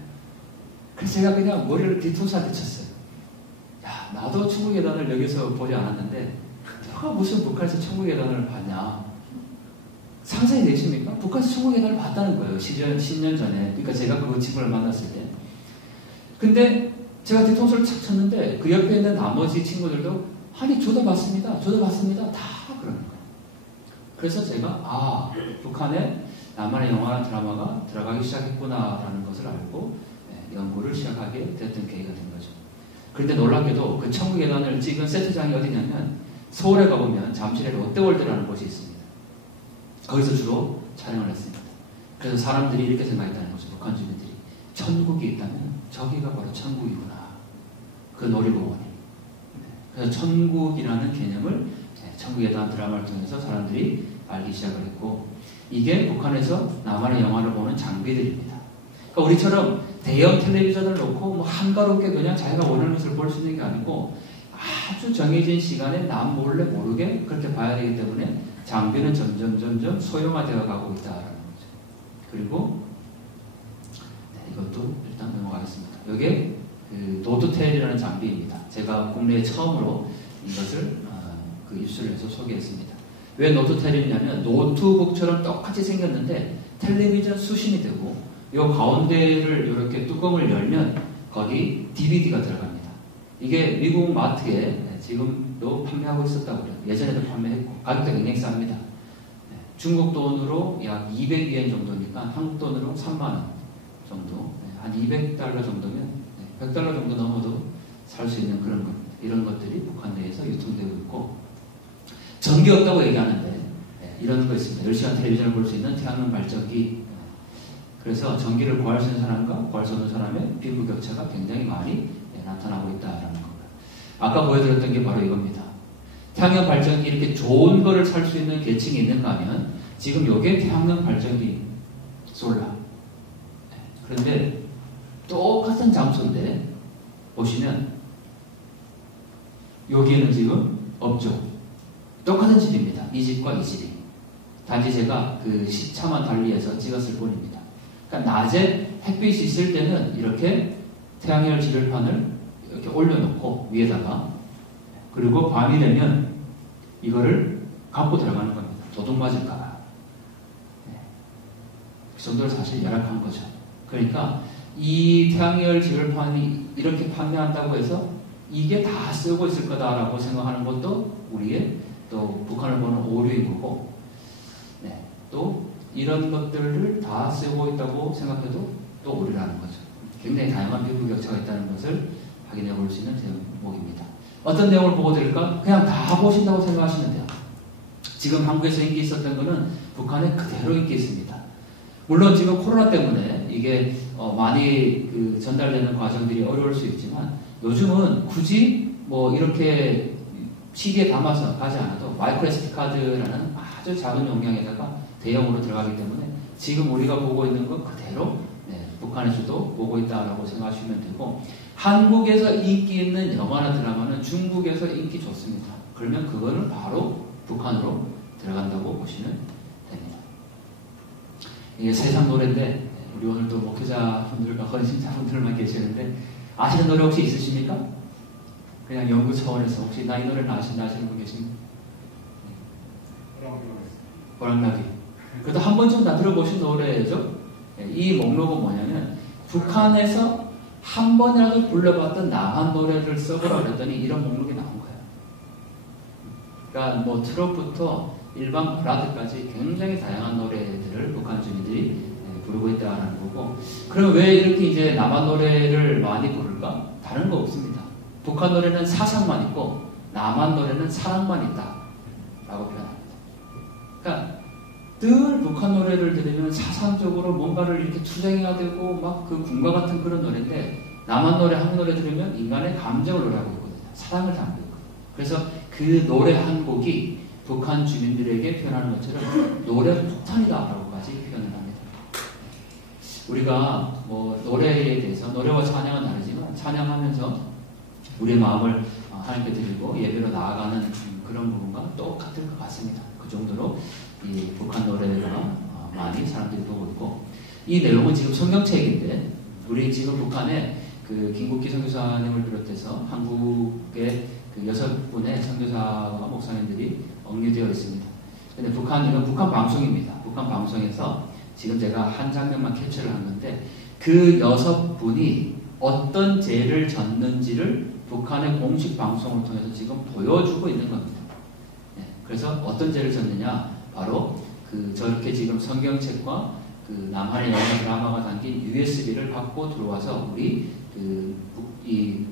그래서 제가 그냥 머리를 뒤통수한테 쳤어요. 야, 나도 천국의 계단을 여기서 보지 않았는데 너가 무슨 북한에서 천국의 계단을 봤냐. 상상이 되십니까? 북한에서 천국의 계단을 봤다는 거예요. 10년 전에. 그러니까 제가 그 친구를 만났을 때. 근데 제가 뒤통수를 착 쳤는데 그 옆에 있는 나머지 친구들도 아니 저도 봤습니다. 다 그러는 거예요. 그래서 제가 북한에 나만의 영화나 드라마가 들어가기 시작했구나라는 것을 알고 연구를 시작하게 됐던 계기가 된 거죠. 그런데 놀랍게도 그 천국의 계단을 찍은 세트장이 어디냐면 서울에 가보면 잠실에 롯데월드라는 곳이 있습니다. 거기서 주로 촬영을 했습니다. 그래서 사람들이 이렇게 생각했다는 거죠. 북한 주민들이. 천국이 있다면 저기가 바로 천국이구나. 그 놀이공원이. 그래서 천국이라는 개념을 천국에 대한 드라마를 통해서 사람들이 알기 시작을 했고 이게 북한에서 나만의 영화를 보는 장비들입니다. 그러니까 우리처럼 대형 텔레비전을 놓고 뭐 한가롭게 그냥 자기가 원하는 것을 볼 수 있는 게 아니고 아주 정해진 시간에 남 몰래 모르게 그렇게 봐야 되기 때문에 장비는 점점 소형화되어 가고 있다라는 거죠. 그리고 이것도 일단 넘어가겠습니다. 이게 그 노트텔이라는 장비입니다. 제가 국내에 처음으로 이것을 입수를 해서 소개했습니다. 왜 노트텔이냐면 노트북처럼 똑같이 생겼는데 텔레비전 수신이 되고 이 가운데를 이렇게 뚜껑을 열면 거기 DVD가 들어갑니다. 이게 미국 마트에 지금도 판매하고 있었다고 그래요. 예전에도 판매했고 가격도 굉장히 쌉니다. 중국 돈으로 약 200엔 정도니까 한국 돈으로 3만원 정도, 한 200달러 정도면 100달러 정도 넘어도 살 수 있는 그런 겁니다. 이런 것들이 북한 내에서 유통되고 있고 전기 없다고 얘기하는데 이런 거 있습니다. 10시간 텔레비전을 볼 수 있는 태양능 발전기. 그래서 전기를 구할 수 있는 사람과 구할 수 없는 사람의 빈부격차가 굉장히 많이 나타나고 있다는 겁니다. 아까 보여드렸던 게 바로 이겁니다. 태양능 발전기 이렇게 좋은 거를 살 수 있는 계층이 있는가 하면 지금 요게 태양능 발전기 솔라. 그런데 똑같은 장소인데 보시면 여기에는 지금 없죠. 똑같은 집입니다. 이 집과 이 집이. 단지 제가 그 시차만 달리해서 찍었을 뿐입니다. 그러니까 낮에 햇빛이 있을 때는 이렇게 태양열 지열판을 이렇게 올려놓고 위에다가, 그리고 밤이 되면 이거를 갖고 들어가는 겁니다. 도둑 맞을까봐. 그 정도로 사실 열악한 거죠. 그러니까 이 태양열 지열판이 이렇게 판매한다고 해서 이게 다 쓰고 있을 거다라고 생각하는 것도 우리의 또 북한을 보는 오류인 거고, 또 이런 것들을 다 쓰고 있다고 생각해도 또 오류라는 거죠. 굉장히 다양한 피부 격차가 있다는 것을 확인해 볼 수 있는 대목입니다. 어떤 내용을 보고 될까? 그냥 다 보신다고 생각하시면 돼요. 지금 한국에서 인기 있었던 거는 북한에 그대로 인기 있습니다. 물론 지금 코로나 때문에 이게 많이 그 전달되는 과정들이 어려울 수 있지만, 요즘은 굳이 뭐 이렇게 CD에 담아서 가지 않아도 마이크로 SD 카드라는 아주 작은 용량에다가 대형으로 들어가기 때문에 지금 우리가 보고 있는 것 그대로 북한에서도 보고 있다라고 생각하시면 되고, 한국에서 인기 있는 영화나 드라마는 중국에서 인기 좋습니다. 그러면 그거는 바로 북한으로 들어간다고 보시면 됩니다. 이게 세상 노래인데, 우리 오늘 또 목회자분들과 헌신자분들만 계시는데 아시는 노래 혹시 있으십니까? 그냥 연구 차원에서 혹시 나 이 노래는 아시는 분 계십니까? 보랑나비. 그래도 한 번쯤 다 들어보신 노래죠? 이 목록은 뭐냐면, 북한에서 한 번이라도 불러봤던 남한 노래를 써보라 그랬더니 이런 목록이 나온 거예요. 그러니까 뭐 트롯부터 일반 발라드까지 굉장히 다양한 노래들을 북한 주민들이 부르고 있다는 거고, 그럼 왜 이렇게 이제 남한 노래를 많이 부를까? 다른 거 없습니다. 북한 노래는 사상만 있고 남한 노래는 사랑만 있다 라고 표현합니다. 그러니까 늘 북한 노래를 들으면 사상적으로 뭔가를 이렇게 투쟁해야 되고 막 그 군과 같은 그런 노래인데, 남한 노래 한 노래 들으면 인간의 감정을 노래하고 있거든요. 사랑을 담고 있거든요. 그래서 그 노래 한 곡이 북한 주민들에게 표현하는 것처럼 노래 폭탄이다라고까지 표현을 합니다. 우리가 뭐 노래에 대해서, 노래와 찬양은 다르지만 찬양하면서 우리의 마음을 하나님께 드리고 예배로 나아가는 그런 부분과 똑같을 것 같습니다. 그 정도로 이 북한 노래가 많이 사람들이 보고 있고, 이 내용은 지금 성경책인데, 우리 지금 북한에 그 김국기 선교사님을 비롯해서 한국의 그 6분의 선교사와 목사님들이 억류되어 있습니다. 근데 이건 북한 방송입니다. 북한 방송에서 지금 제가 한 장면만 캡처를 한 건데, 그 6분이 어떤 죄를 졌는지를 북한의 공식 방송을 통해서 지금 보여주고 있는 겁니다. 그래서 어떤 죄를 졌느냐, 바로 저렇게 지금 성경책과 그 남한의 영화 드라마가 담긴 USB를 갖고 들어와서 우리 이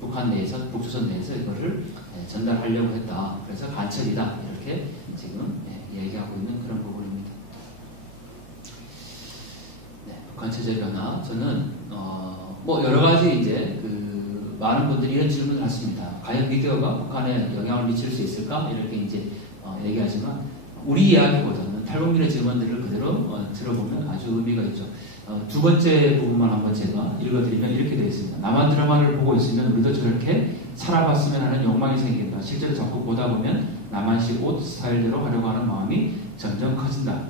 북한 내에서, 북조선 내에서 이거를 전달하려고 했다. 그래서 간첩이다. 이렇게 지금 얘기하고 있는 그런 부분입니다. 북한 체제 변화. 저는 뭐 여러 가지 이제 많은 분들이 이런 질문을 하십니다. 과연 미디어가 북한에 영향을 미칠 수 있을까? 이렇게 이제 얘기하지만, 우리 이야기보다는 탈북민의 증언들을 그대로 들어보면 아주 의미가 있죠. 두 번째 부분만 한번 제가 읽어드리면 이렇게 되어 있습니다. 남한 드라마를 보고 있으면 우리도 저렇게 살아봤으면 하는 욕망이 생긴다. 실제로 자꾸 보다 보면 남한식 옷 스타일대로 하려고 하는 마음이 점점 커진다.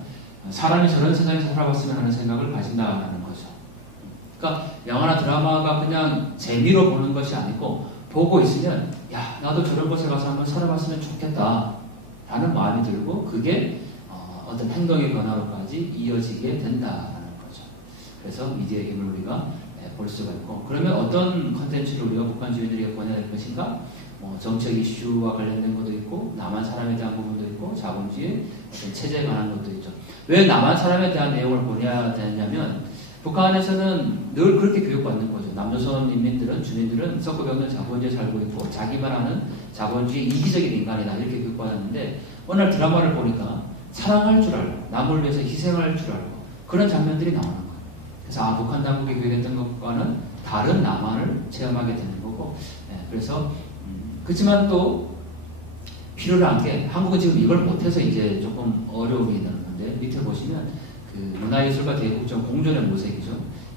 사람이 저런 세상에서 살아봤으면 하는 생각을 가진다는 거죠. 그러니까 영화나 드라마가 그냥 재미로 보는 것이 아니고, 보고 있으면 야, 나도 저런 곳에 가서 한번 살아봤으면 좋겠다 라는 마음이 들고, 그게 어떤 행동의 변화로까지 이어지게 된다는 거죠. 그래서 미디어의 힘을 우리가 볼 수가 있고, 그러면 어떤 컨텐츠를 우리가 북한 주민들에게 보내야 될 것인가? 정책 이슈와 관련된 것도 있고, 남한 사람에 대한 부분도 있고, 자본주의 어떤 체제에 관한 것도 있죠. 왜 남한 사람에 대한 내용을 보내야 되냐면, 북한에서는 늘 그렇게 교육받는 거죠. 남조선 인민들은, 주민들은 썩고 병든 자본주의에 살고 있고 자기만 하는 자본주의 이기적인 인간이다, 이렇게 교육받았는데, 어느 날 드라마를 보니까 사랑할 줄 알고 남을 위해서 희생할 줄 알고 그런 장면들이 나오는 거예요. 그래서 북한 당국이 교육했던 것과는 다른 남한을 체험하게 되는 거고, 그래서 그렇지만 또 필요한 게, 한국은 지금 이걸 못해서 이제 조금 어려움이 있는 건데 밑에 보시면 그 문화예술과 대국적 공존의 모색이죠.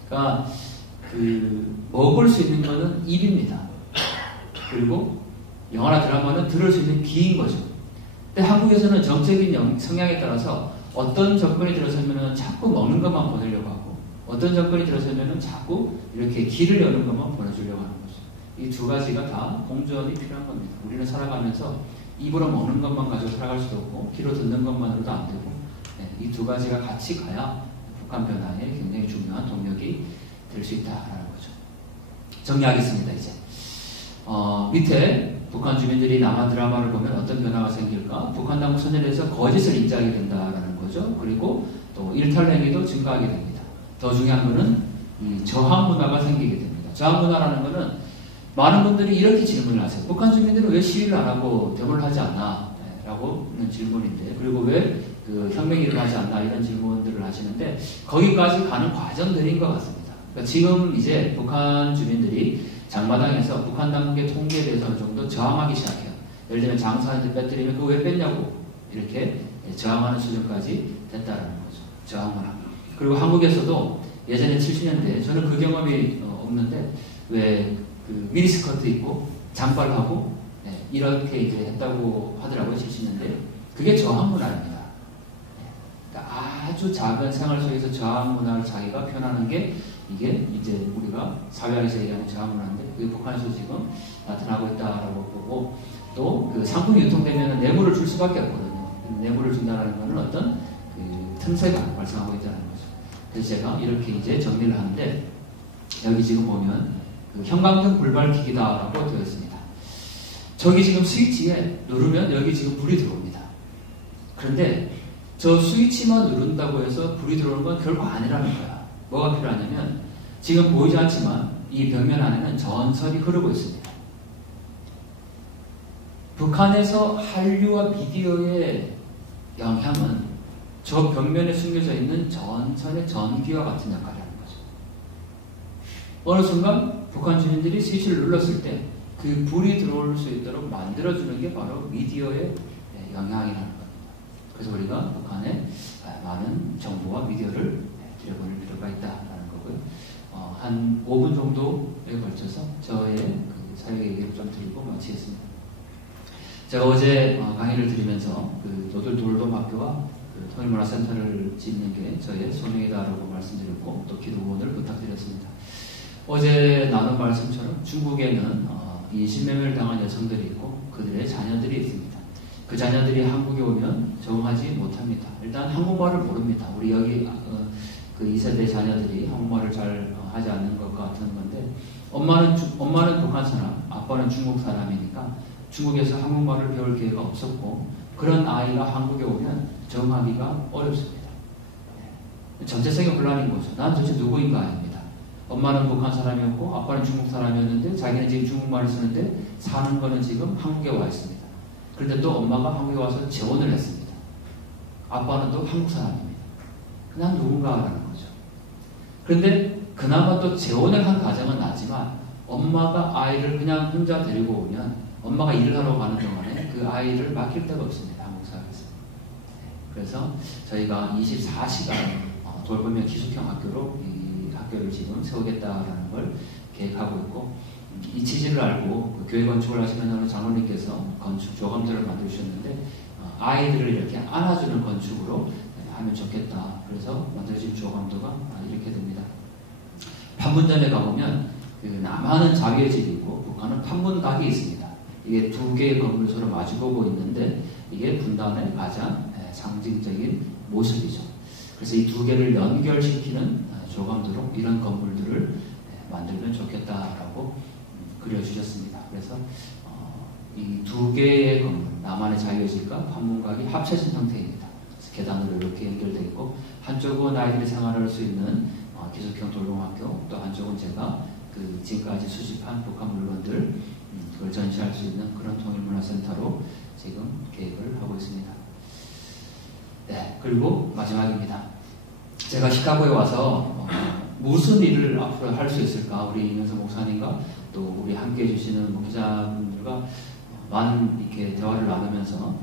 그러니까 그 먹을 수 있는 거는 입입니다. 그리고 영화나 드라마는 들을 수 있는 귀인 거죠. 근데 한국에서는 정책인 성향에 따라서 어떤 정권이 들어서면 자꾸 먹는 것만 보내려고 하고 어떤 정권이 들어서면 자꾸 이렇게 귀를 여는 것만 보내주려고 하는 거죠. 이 두 가지가 다 공존이 필요한 겁니다. 우리는 살아가면서 입으로 먹는 것만 가지고 살아갈 수도 없고 귀로 듣는 것만으로도 안 되고 이 두 가지가 같이 가야 북한 변화에 굉장히 중요한 동력이 될 수 있다라는 거죠. 정리하겠습니다. 이제 밑에 북한 주민들이 남한 드라마를 보면 어떤 변화가 생길까? 북한 당국 선전에서 거짓을 인지하게 된다라는 거죠. 그리고 또 일탈 행위도 증가하게 됩니다. 더 중요한 거는 이 저항 문화가 생기게 됩니다. 저항 문화라는 거는 많은 분들이 이렇게 질문을 하세요. 북한 주민들은 왜 시위를 안 하고 데모를 하지 않나? 라고 하는 질문인데, 그리고 왜 그 혁명이 일어나지 않나? 이런 질문들을 하시는데, 거기까지 가는 과정들인 것 같습니다. 그러니까 지금 이제 북한 주민들이 장마당에서 북한 당국의 통계에 대해서 어느 정도 저항하기 시작해요. 예를 들면 장사한테 빼뜨리면 그거 왜 뺐냐고 이렇게 저항하는 수준까지 됐다는 거죠. 저항 문화. 그리고 한국에서도 예전에 70년대 저는 그 경험이 없는데 왜 그 미니스커트 입고 장발하고 이렇게 이제 했다고 하더라고요. 70년대. 그게 저항 문화입니다. 그러니까 아주 작은 생활 속에서 저항 문화를 자기가 표현하는 게 이게 이제 우리가 사회학에서 얘기하는 저항 문화인데 그게 북한에서 지금 나타나고 있다라고 보고 또 그 상품이 유통되면 뇌물을 줄 수밖에 없거든요. 뇌물을 준다는 것은 어떤 그 틈새가 발생하고 있다는 거죠. 그래서 제가 이렇게 이제 정리를 하는데 여기 지금 보면 그 형광등 불발키기다라고 되어 있습니다. 저기 지금 스위치에 누르면 여기 지금 불이 들어옵니다. 그런데 저 스위치만 누른다고 해서 불이 들어오는 건 결코 아니라는 거야. 뭐가 필요하냐면 지금 보이지 않지만 이 벽면 안에는 전설이 흐르고 있습니다. 북한에서 한류와 미디어의 영향은 저 벽면에 숨겨져 있는 전설의 전기와 같은 역할을 하는 거죠. 어느 순간 북한 주민들이 스위치를 눌렀을 때 그 불이 들어올 수 있도록 만들어주는 게 바로 미디어의 영향이라는 겁니다. 그래서 우리가 북한에 많은 정보와 미디어를 들여보낼 필요가 있다는 거고요. 한 5분 정도에 걸쳐서 저의 그 사회 얘기를 좀 드리고 마치겠습니다. 제가 어제 강의를 드리면서 그 노들돌돔학교와 그 통일문화센터를 짓는 게 저의 소명이다라고 말씀드렸고 또 기도원을 부탁드렸습니다. 어제 나눈 말씀처럼 중국에는 이 신매매를 당한 여성들이 있고 그들의 자녀들이 있습니다. 그 자녀들이 한국에 오면 적응하지 못합니다. 일단 한국말을 모릅니다. 우리 여기 그 2세대 자녀들이 한국말을 잘 하지 않는 것 같은 건데 엄마는 북한 사람, 아빠는 중국 사람이니까 중국에서 한국말을 배울 기회가 없었고 그런 아이가 한국에 오면 적응하기가 어렵습니다. 전체적인 혼란인 거죠. 난 도대체 누구인가 아닙니다. 엄마는 북한 사람이었고 아빠는 중국 사람이었는데 자기는 지금 중국말을 쓰는데 사는 거는 지금 한국에 와 있습니다. 그런데 또 엄마가 한국에 와서 재혼을 했습니다. 아빠는 또 한국 사람입니다. 난 누군가라는 거죠. 그런데 그나마 또 재혼을 한 가정은 낫지만 엄마가 아이를 그냥 혼자 데리고 오면 엄마가 일을 하러 가는 동안에 그 아이를 맡길 데가 없습니다. 한국 사회에서. 그래서 저희가 24시간 돌보면 기숙형 학교로 이 학교를 지금 세우겠다라는 걸 계획하고 있고 이 취지를 알고 그 교회 건축을 하시는 장로님께서 건축 조감들을 만들어주셨는데 아이들을 이렇게 안아주는 건축으로 하면 좋겠다. 그래서 만들어진 조감도가 이렇게 됩니다. 판문점에 가보면 그 남한은 자기의 집이 있고 북한은 판문각이 있습니다. 이게 두 개의 건물이 서로 마주보고 있는데 이게 분단의 가장 상징적인 모습이죠. 그래서 이 두 개를 연결시키는 조감도로 이런 건물들을 만들면 좋겠다라고 그려주셨습니다. 그래서 이 두 개의 건물, 남한의 자유의 집과 판문각이 합쳐진 형태입니다. 그래서 계단으로 이렇게 연결되어 있고 한쪽은 아이들이 생활할 수 있는 기숙형 돌봄학교, 또 한쪽은 제가 그 지금까지 수집한 북한 물건들 그걸 전시할 수 있는 그런 통일문화센터로 지금 계획을 하고 있습니다. 네, 그리고 마지막입니다. 제가 시카고에 와서 무슨 일을 앞으로 할 수 있을까? 우리 이명석 목사님과 또 우리 함께 해주시는 목회자분들과 많은 이렇게 대화를 나누면서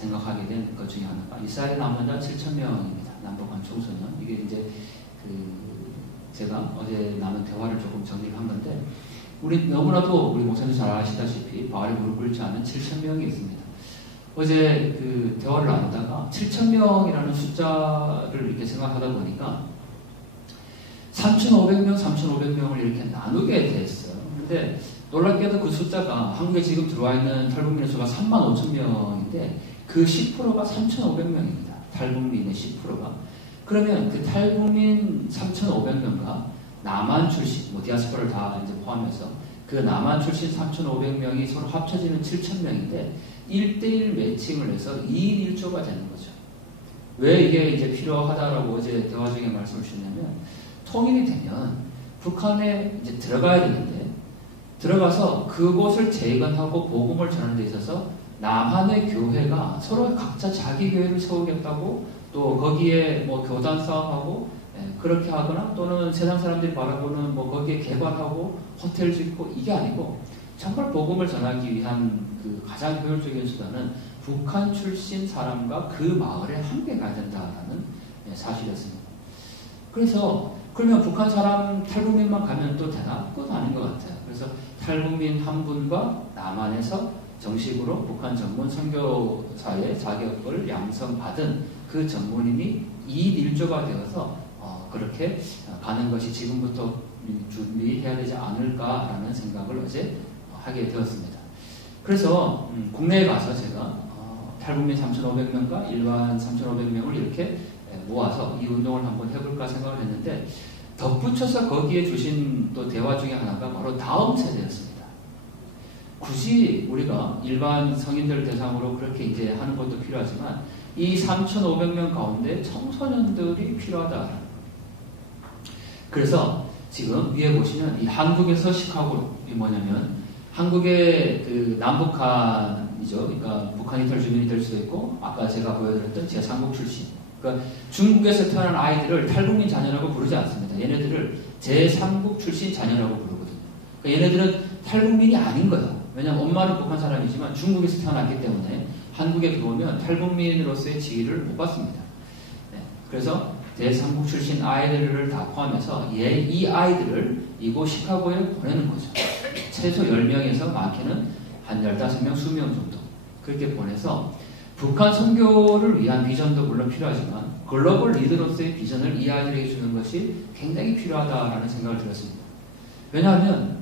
생각하게 된 것 중에 하나가 이스라엘의 남원자 7,000명입니다. 남북한 총소년. 이게 이제 제가 어제 나눈 대화를 조금 정리를 한 건데 우리 너무나도 우리 목사님 잘 아시다시피 바알에 무릎 꿇지 않은 7,000명이 있습니다. 어제 그 대화를 나누다가 7,000명이라는 숫자를 이렇게 생각하다 보니까 3,500명, 3,500명을 이렇게 나누게 됐어요. 근데 놀랍게도 그 숫자가 한국에 지금 들어와 있는 탈북민의 수가 35,000명인데 그 10%가 3,500명입니다. 탈북민의 10%가. 그러면 그 탈북민 3,500명과 남한 출신, 디아스포라를 다 이제 포함해서 그 남한 출신 3,500명이 서로 합쳐지는 7,000명인데 1대1 매칭을 해서 2인 1조가 되는 거죠. 왜 이게 이제 필요하다라고 어제 대화 중에 말씀을 주셨냐면 통일이 되면 북한에 이제 들어가야 되는데 들어가서 그곳을 재건하고 복음을 전하는 데 있어서 남한의 교회가 서로 각자 자기 교회를 세우겠다고 또 거기에 뭐 교단 싸움하고 그렇게 하거나 또는 세상 사람들이 바라보는 뭐 거기에 개발하고 호텔 짓고 이게 아니고 정말 복음을 전하기 위한 그 가장 효율적인 수단은 북한 출신 사람과 그 마을에 함께 가야 된다는 사실이었습니다. 그래서 그러면 북한 사람 탈북민만 가면 또 되나? 그것도 아닌 것 같아요. 그래서 탈북민 한 분과 남한에서 정식으로 북한 전문 선교사의 자격을 양성받은 그 전문인이 2인 1조가 되어서 그렇게 가는 것이 지금부터 준비해야 되지 않을까라는 생각을 어제 하게 되었습니다. 그래서 국내에 가서 제가 탈북민 3,500명과 일반 3,500명을 이렇게 모아서 이 운동을 한번 해볼까 생각을 했는데 덧붙여서 거기에 주신 또 대화 중에 하나가 바로 다음 세대였습니다. 굳이 우리가 일반 성인들 대상으로 그렇게 이제 하는 것도 필요하지만 이 3,500명 가운데 청소년들이 필요하다. 그래서 지금 위에 보시면 이 한국에서 시카고이 뭐냐면 한국의 그 남북한이죠. 그러니까 북한 이탈 주민이 될 수도 있고 아까 제가 보여드렸던 제3국 출신. 그러니까 중국에서 태어난 아이들을 탈북민 자녀라고 부르지 않습니다. 얘네들을 제3국 출신 자녀라고 부르거든요. 그러니까 얘네들은 탈북민이 아닌 거예요. 왜냐하면 엄마는 북한 사람이지만 중국에서 태어났기 때문에 한국에 들어오면 탈북민으로서의 지위를 못 받습니다. 네. 그래서 제3국 출신 아이들을 다 포함해서 이 아이들을 이곳 시카고에 보내는 거죠. 최소 10명에서 많게는 한 15명, 20명 정도 그렇게 보내서 북한 선교를 위한 비전도 물론 필요하지만 글로벌 리더로서의 비전을 이 아이들에게 주는 것이 굉장히 필요하다라는 생각을 들었습니다. 왜냐하면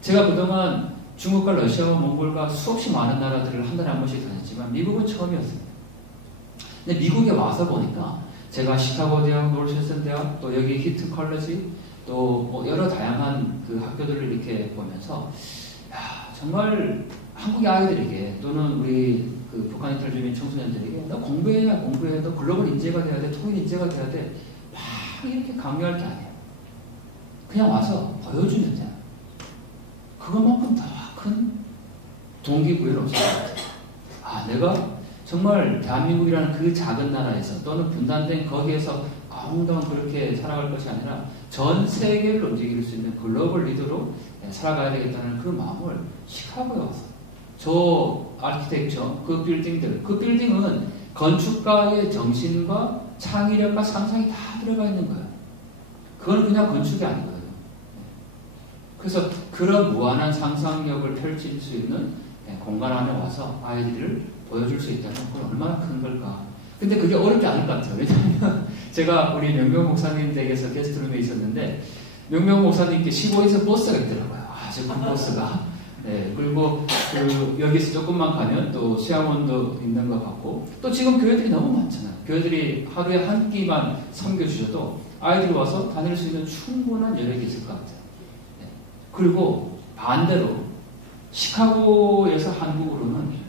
제가 그동안 중국과 러시아와 몽골과 수없이 많은 나라들을 한 달에 한 번씩 다녔지만 미국은 처음이었습니다. 근데 미국에 와서 보니까 제가 시카고 대학, 노스웨스턴 대학, 또 여기 히튼 컬러지, 또 뭐 여러 다양한 그 학교들을 이렇게 보면서 정말 한국의 아이들에게 또는 우리 그 북한 이탈 주민 청소년들에게 너 공부해, 너 글로벌 인재가 돼야 돼, 통일 인재가 돼야 돼, 막 이렇게 강요할 게 아니에요. 그냥 와서 보여주면 돼. 그것만큼 더 큰 동기부여는 없을 것 같아요. 내가 정말 대한민국이라는 그 작은 나라에서 또는 분단된 거기에서 엉덩 그렇게 살아갈 것이 아니라 전 세계를 움직일 수 있는 글로벌 리더로 살아가야 되겠다는 그 마음을 시카고에 와서 저 아키텍처, 그 빌딩은 건축가의 정신과 창의력과 상상이 다 들어가 있는 거예요. 그건 그냥 건축이 아니거든요. 그래서 그런 무한한 상상력을 펼칠 수 있는 공간 안에 와서 아이들을 보여줄 수 있다면 그건 얼마나 큰 걸까. 근데 그게 어렵지 않을 것 같아요. 왜냐하면 제가 우리 명명 목사님 댁에서 게스트룸에 있었는데 명명 목사님께 시골에서 버스가 있더라고요. 아주 큰 버스가. 네, 그리고 여기서 조금만 가면 또 시아몬도 있는 것 같고 또 지금 교회들이 너무 많잖아요. 교회들이 하루에 한 끼만 섬겨주셔도 아이들이 와서 다닐 수 있는 충분한 여력이 있을 것 같아요. 네. 그리고 반대로 시카고에서 한국으로는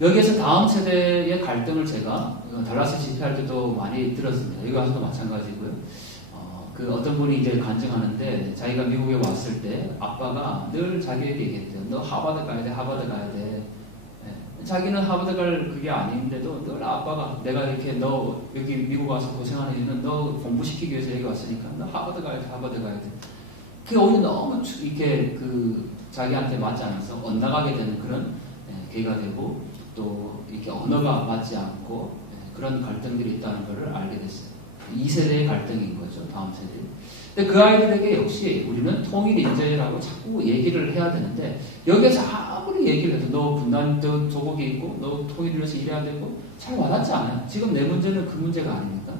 여기에서 다음 세대의 갈등을 제가 달라스 집회할 때도 많이 들었습니다. 여기 와서도 마찬가지고요. 그 어떤 분이 이제 간증하는데 자기가 미국에 왔을 때 아빠가 늘 자기에게 얘기했대요. 너 하버드 가야 돼, 하버드 가야 돼. 네. 자기는 하버드 갈 그게 아닌데도 늘 아빠가 내가 이렇게 너 여기 미국 와서 고생하는 이유는 너 공부시키기 위해서 여기 왔으니까 너 하버드 가야 돼, 하버드 가야 돼. 그게 오히려 너무 이렇게 그 자기한테 맞지 않아서 엇나가게 되는 그런 계기가 되고 또 이렇게 언어가 맞지 않고 그런 갈등들이 있다는 것을 알게 됐어요. 2세대의 갈등인 거죠. 다음 세대. 근데 그 아이들에게 역시 우리는 통일 인재라고 자꾸 얘기를 해야 되는데 여기에서 아무리 얘기를 해도 너 분단도 조국이 있고 너 통일을 위해서 일해야 되고 잘 와닿지 않아요. 지금 내 문제는 그 문제가 아닙니까?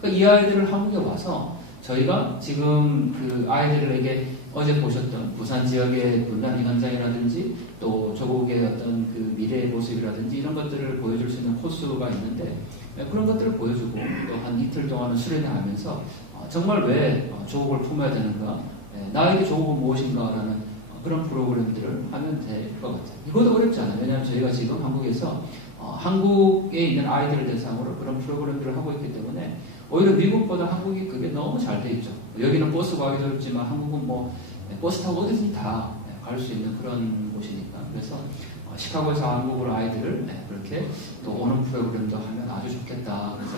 그러니까 이 아이들을 한국에 와서 저희가 지금 그 아이들에게 어제 보셨던 부산 지역의 분단 현장이라든지 또 조국의 어떤 그 미래의 모습이라든지 이런 것들을 보여줄 수 있는 코스가 있는데 그런 것들을 보여주고 또 한 이틀 동안은 수련하면서 정말 왜 조국을 품어야 되는가, 나에게 조국은 무엇인가라는 그런 프로그램들을 하면 될 것 같아요. 이것도 어렵지 않아요. 왜냐하면 저희가 지금 한국에서 한국에 있는 아이들을 대상으로 그런 프로그램들을 하고 있기 때문에 오히려 미국보다 한국이 그게 너무 잘 돼 있죠. 여기는 버스 가기도 어렵지만 한국은 뭐 버스 타고 어디든지 다 갈 수 있는 그런 곳이니까. 그래서 시카고에서 한국으로 아이들을 그렇게 또 오는 프로그램도 하면 아주 좋겠다. 그래서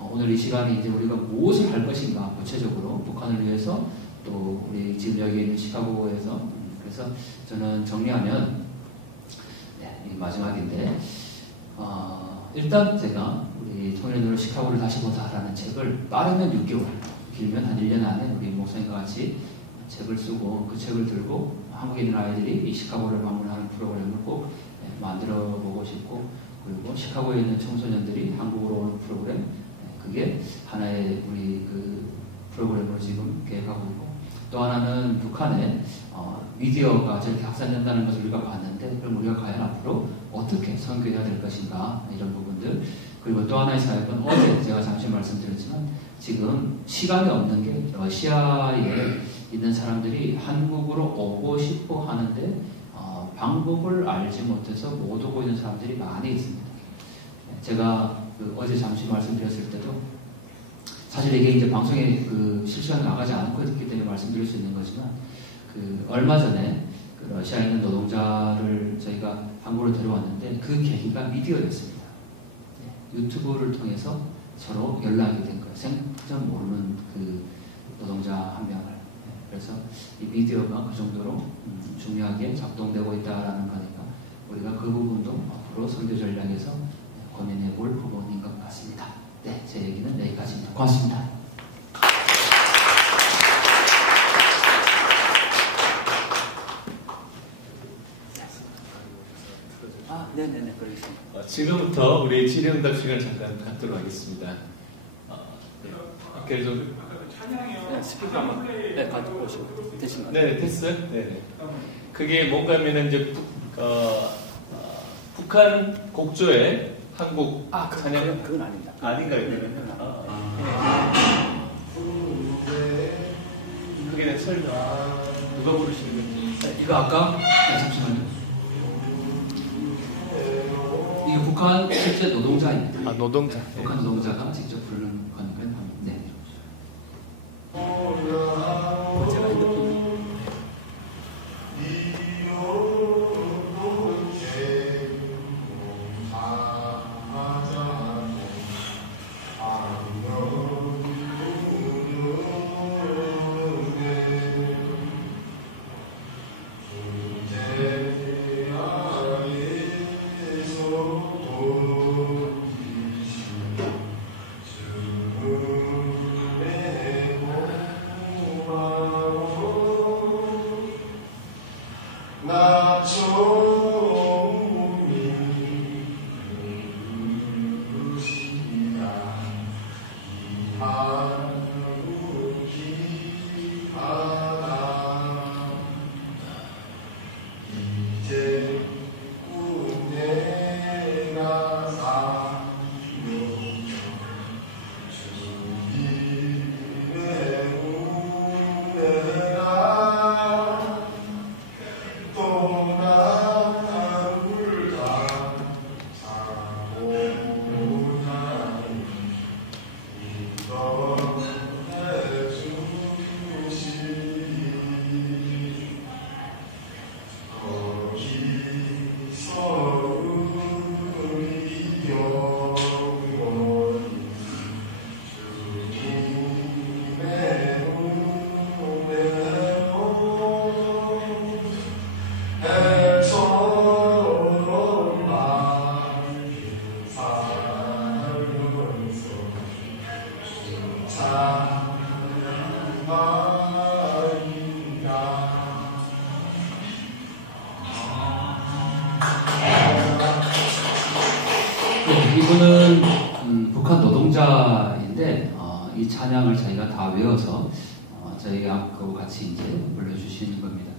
오늘 이 시간에 이제 우리가 무엇을 할 것인가 구체적으로 북한을 위해서 또 우리 지금 여기 있는 시카고에서 그래서 저는 정리하면 마지막인데 일단 제가 우리 통일연으로 시카고를 다시 보자라는 책을 빠르면 6개월 길면 한 1년 안에 우리 목사님과 같이 책을 쓰고 그 책을 들고 한국에 있는 아이들이 이 시카고를 방문하는 프로그램을 꼭 만들어 보고 싶고 그리고 시카고에 있는 청소년들이 한국으로 오는 프로그램 그게 하나의 우리 그 프로그램으로 지금 계획하고 있고 또 하나는 북한에 미디어가 저렇게 확산된다는 것을 우리가 봤는데 그럼 우리가 과연 앞으로 어떻게 선교해야 될 것인가 이런 부분들 그리고 또 하나의 사역은 어제 제가 잠시 말씀드렸지만 지금 시간이 없는 게 러시아에 있는 사람들이 한국으로 오고 싶어 하는데 방법을 알지 못해서 못 오고 있는 사람들이 많이 있습니다. 제가 어제 잠시 말씀드렸을 때도 사실 이게 이제 방송에 실시간 나가지 않고 있기 때문에 말씀드릴 수 있는 거지만 얼마 전에 러시아에 있는 노동자를 저희가 한국으로 데려왔는데 그 계기가 미디어였습니다. 유튜브를 통해서 서로 연락이 된 거예요. 생전 모르는 그 노동자 한 명을. 그래서 이 미디어가 그 정도로 중요하게 작동되고 있다라는 거니까 우리가 그 부분도 앞으로 선교 전략에서 고민해 볼 부분인 것 같습니다. 네, 제 얘기는 여기까지입니다. 고맙습니다. 네네네, 그러겠습니다. 지금부터 우리 질의응답 시간을 잠깐 갖도록 하겠습니다. 아까 좀 네, 스피커 한번 가지고 오시고 되신가요? 네, 됐어요. 네. 그게 뭔가 하면은 이제 북한 곡조의 한국 찬양 그건 아닙니다. 아닌가요? 그게 설명 누가 부르시는 건지. 이거 아까 잠시만요. 이게 북한 실제 노동자입니다. 노동자. 북한 노동자가 직접 부르는 거니까요. 네. 제가 핸드폰 이분은 북한 노동자인데 이 찬양을 저희가 다 외워서 저희하고 같이 이제 불러주시는 겁니다.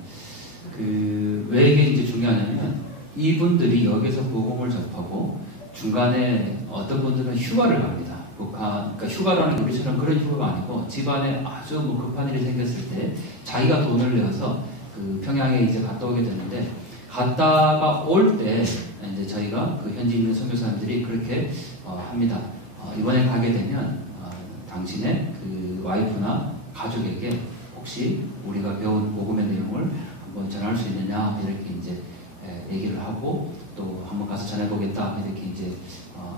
왜 이게 이제 중요하냐면 이분들이 여기서 복음을 접하고 중간에 어떤 분들은 휴가를 갑니다. 그러니까 휴가라는 게 우리처럼 그런 휴가가 아니고 집안에 아주 뭐 급한 일이 생겼을 때 자기가 돈을 내어서 그 평양에 이제 갔다 오게 되는데 갔다가 올 때 이제 저희가 그 현지 있는 선교사님들이 그렇게 합니다. 이번에 가게 되면 당신의 그 와이프나 가족에게 혹시 우리가 배운 복음의 내용을 한번 전할 수 있느냐 이렇게 이제 얘기를 하고 또 한번 가서 전해보겠다 이렇게 이제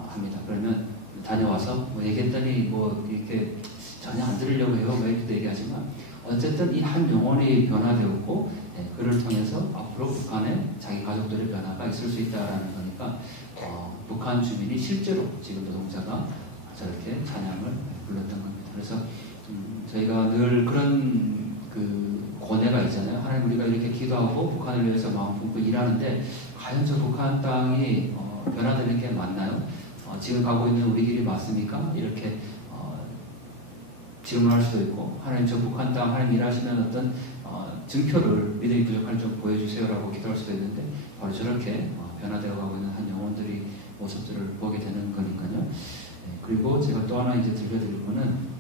합니다. 그러면 다녀와서 뭐 얘기했더니 뭐 이렇게 전혀 안 들으려고 해요. 뭐 이렇게 얘기하지만 어쨌든 이 한 영혼이 변화되었고 그를 통해서 앞으로 북한에 자기 가족들의 변화가 있을 수 있다라는 거니까 북한 주민이 실제로 지금 노동자가 저렇게 찬양을 불렀던 겁니다. 그래서 저희가 늘 그런 그 고뇌가 있잖아요. 하나님 우리가 이렇게 기도하고 북한을 위해서 마음 품고 일하는데 과연 저 북한 땅이 변화되는 게 맞나요? 지금 가고 있는 우리 길이 맞습니까? 이렇게 질문할 수도 있고 하나님 저 북한 땅 하나님 일하시면 어떤 증표를 믿음이 부족할 좀 보여주세요라고 기도할 수도 있는데 바로 저렇게 변화되어 가고 있는 한 영혼들이 모습들을 보게 되는 거니까요. 그리고 제가 또 하나 이제 들려드릴 거는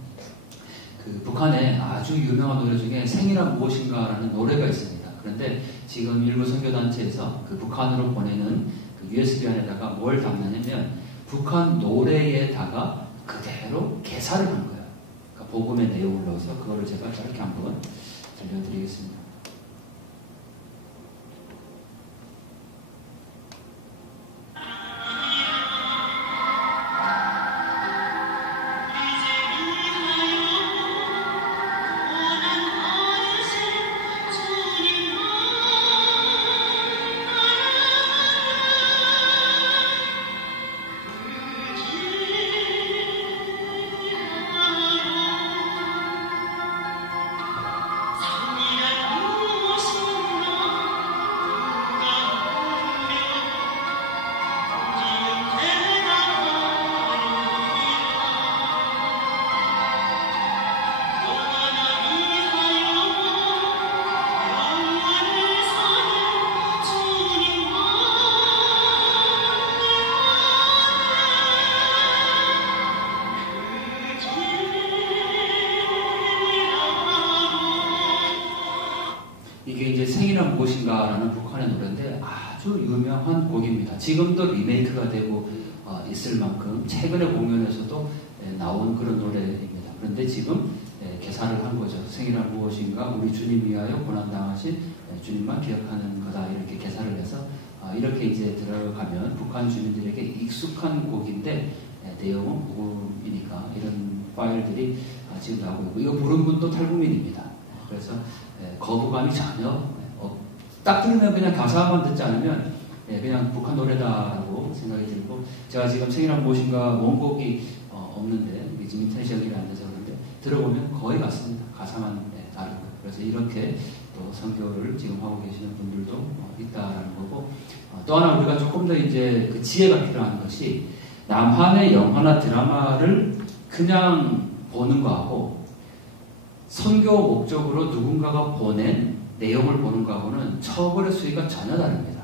그 북한에 아주 유명한 노래 중에 생이란 무엇인가라는 노래가 있습니다. 그런데 지금 일부 선교단체에서 그 북한으로 보내는 그 USB 안에다가 뭘 담느냐면 북한 노래에다가 그대로 개사를 한 거예요. 그러니까 복음의 내용을 넣어서 그거를 제가 짧게 한번 들려드리겠습니다. 이게 이제 생이란 무엇인가라는 북한의 노래인데 아주 유명한 곡입니다. 지금도 리메이크가 되고 있을 만큼 최근에 공연에서도 나온 그런 노래입니다. 그런데 지금 개사를 한 거죠. 생이란 무엇인가 우리 주님 위하여 고난당하신 주님만 기억하는 거다 이렇게 개사를 해서 이렇게 이제 들어가면 북한 주민들에게 익숙한 곡인데 내용은 복음이니까 이런 파일들이 지금 나오고 있고 이거 부른 분도 탈북민입니다. 그래서 거부감이 전혀 딱 들으면 그냥 가사만 듣지 않으면 그냥 북한 노래다라고 생각이 들고 제가 지금 생이란 무엇인가 원곡이 없는데 지금 인터넷이 연결이 안 돼서 그런데 들어보면 거의 같습니다. 가사만 다르고 그래서 이렇게 또 선교를 지금 하고 계시는 분들도 있다라는 거고 또 하나 우리가 조금 더 이제 그 지혜가 필요한 것이 남한의 영화나 드라마를 그냥 보는 거하고 선교 목적으로 누군가가 보낸 내용을 보는 거하고는 처벌의 수위가 전혀 다릅니다.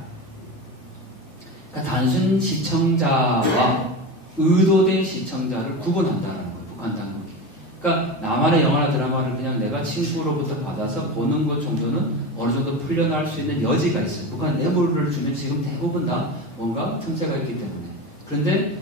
그러니까 단순 시청자와 의도된 시청자를 구분한다는 거예요. 북한 당국이. 그러니까 남한의 영화나 드라마를 그냥 내가 친구로부터 받아서 보는 것 정도는 어느 정도 풀려나올 수 있는 여지가 있어요. 북한 뇌물을 주면 지금 대부분 다 뭔가 틈새가 있기 때문에. 그런데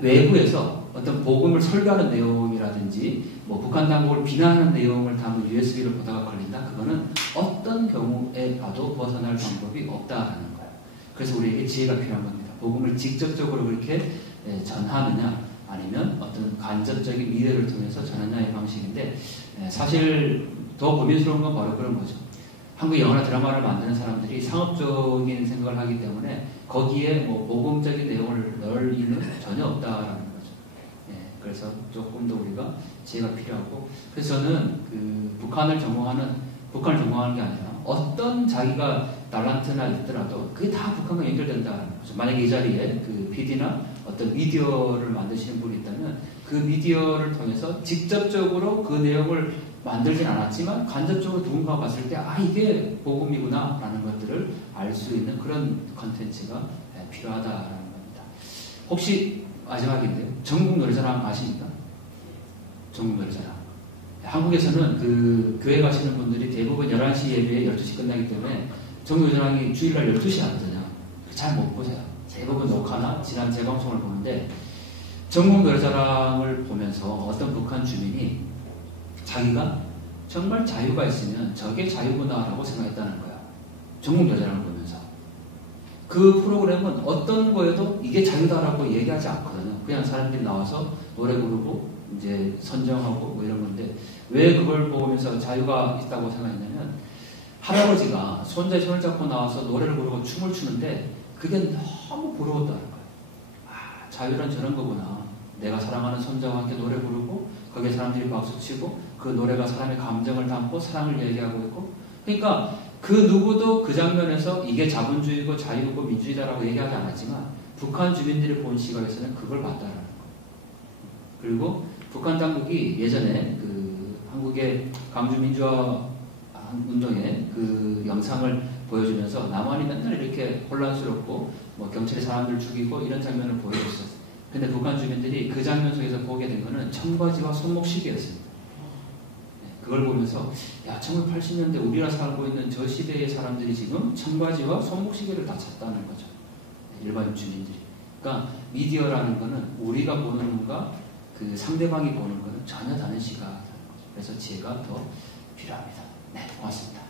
외부에서 어떤 복음을 설교하는 내용이라든지 뭐 북한 당국을 비난하는 내용을 담은 USB를 보다가 걸린다? 그거는 어떤 경우에 봐도 벗어날 방법이 없다라는 거예요. 그래서 우리에게 지혜가 필요한 겁니다. 복음을 직접적으로 그렇게 전하느냐 아니면 어떤 간접적인 미래를 통해서 전하느냐의 방식인데 사실 더 고민스러운 건 바로 그런 거죠. 한국 영화나 드라마를 만드는 사람들이 상업적인 생각을 하기 때문에 거기에 뭐 복음적인 내용을 넣을 이유는 전혀 없다라는 거죠. 그래서 조금 더 우리가 지혜가 필요하고, 그래서 저는 그 북한을 전공하는 게 아니라 어떤 자기가 달란트나 있더라도 그게 다 북한과 연결된다는 거죠. 만약에 이 자리에 그 PD나 어떤 미디어를 만드시는 분이 있다면 그 미디어를 통해서 직접적으로 그 내용을 만들진 않았지만 간접적으로 누군가가 봤을 때 이게 복음이구나 라는 것들을 알 수 있는 그런 컨텐츠가 필요하다라는 겁니다. 혹시 마지막인데요. 전국 노래자랑 아십니까? 전국 노래자랑. 한국에서는 그 교회 가시는 분들이 대부분 11시 예배에 12시 끝나기 때문에 전국 노래자랑이 주일날 12시에 하거든요. 잘 못 보세요. 대부분 녹화나 지난 재방송을 보는데 전국 노래자랑을 보면서 어떤 북한 주민이 자기가 정말 자유가 있으면 저게 자유구나라고 생각했다는 거야. 전국 노래자랑을 보면서. 그 프로그램은 어떤 거에도 이게 자유다라고 얘기하지 않거든요. 그냥 사람들이 나와서 노래 부르고 이제 선정하고 뭐 이런 건데 왜 그걸 보면서 자유가 있다고 생각했냐면 할아버지가 손자의 손을 잡고 나와서 노래를 부르고 춤을 추는데 그게 너무 부러웠다는 거예요. 자유란 저런 거구나. 내가 사랑하는 손자와 함께 노래 부르고 거기에 사람들이 박수치고 그 노래가 사람의 감정을 담고 사랑을 얘기하고 있고, 그러니까 그 누구도 그 장면에서 이게 자본주의고 자유고 민주주의다라고 얘기하지 않았지만 북한 주민들이 본 시각에서는 그걸 봤다라는 거예요. 그리고 북한 당국이 예전에 그 한국의 강주민주화 운동의 그 영상을 보여주면서 남한이 맨날 이렇게 혼란스럽고 뭐 경찰이 사람들 죽이고 이런 장면을 보여줬었어요. 근데 북한 주민들이 그 장면 속에서 보게 된 거는 청바지와 손목시계였습니다. 그걸 보면서 1980년대 우리가 살고 있는 저 시대의 사람들이 지금 청바지와 손목시계를 다 찾다는 거죠. 일반 주민들이. 그러니까 미디어라는 거는 우리가 보는 눈과 그 상대방이 보는 거는 전혀 다른 시각이라는 거죠. 그래서 지혜가 더 필요합니다. 네, 고맙습니다.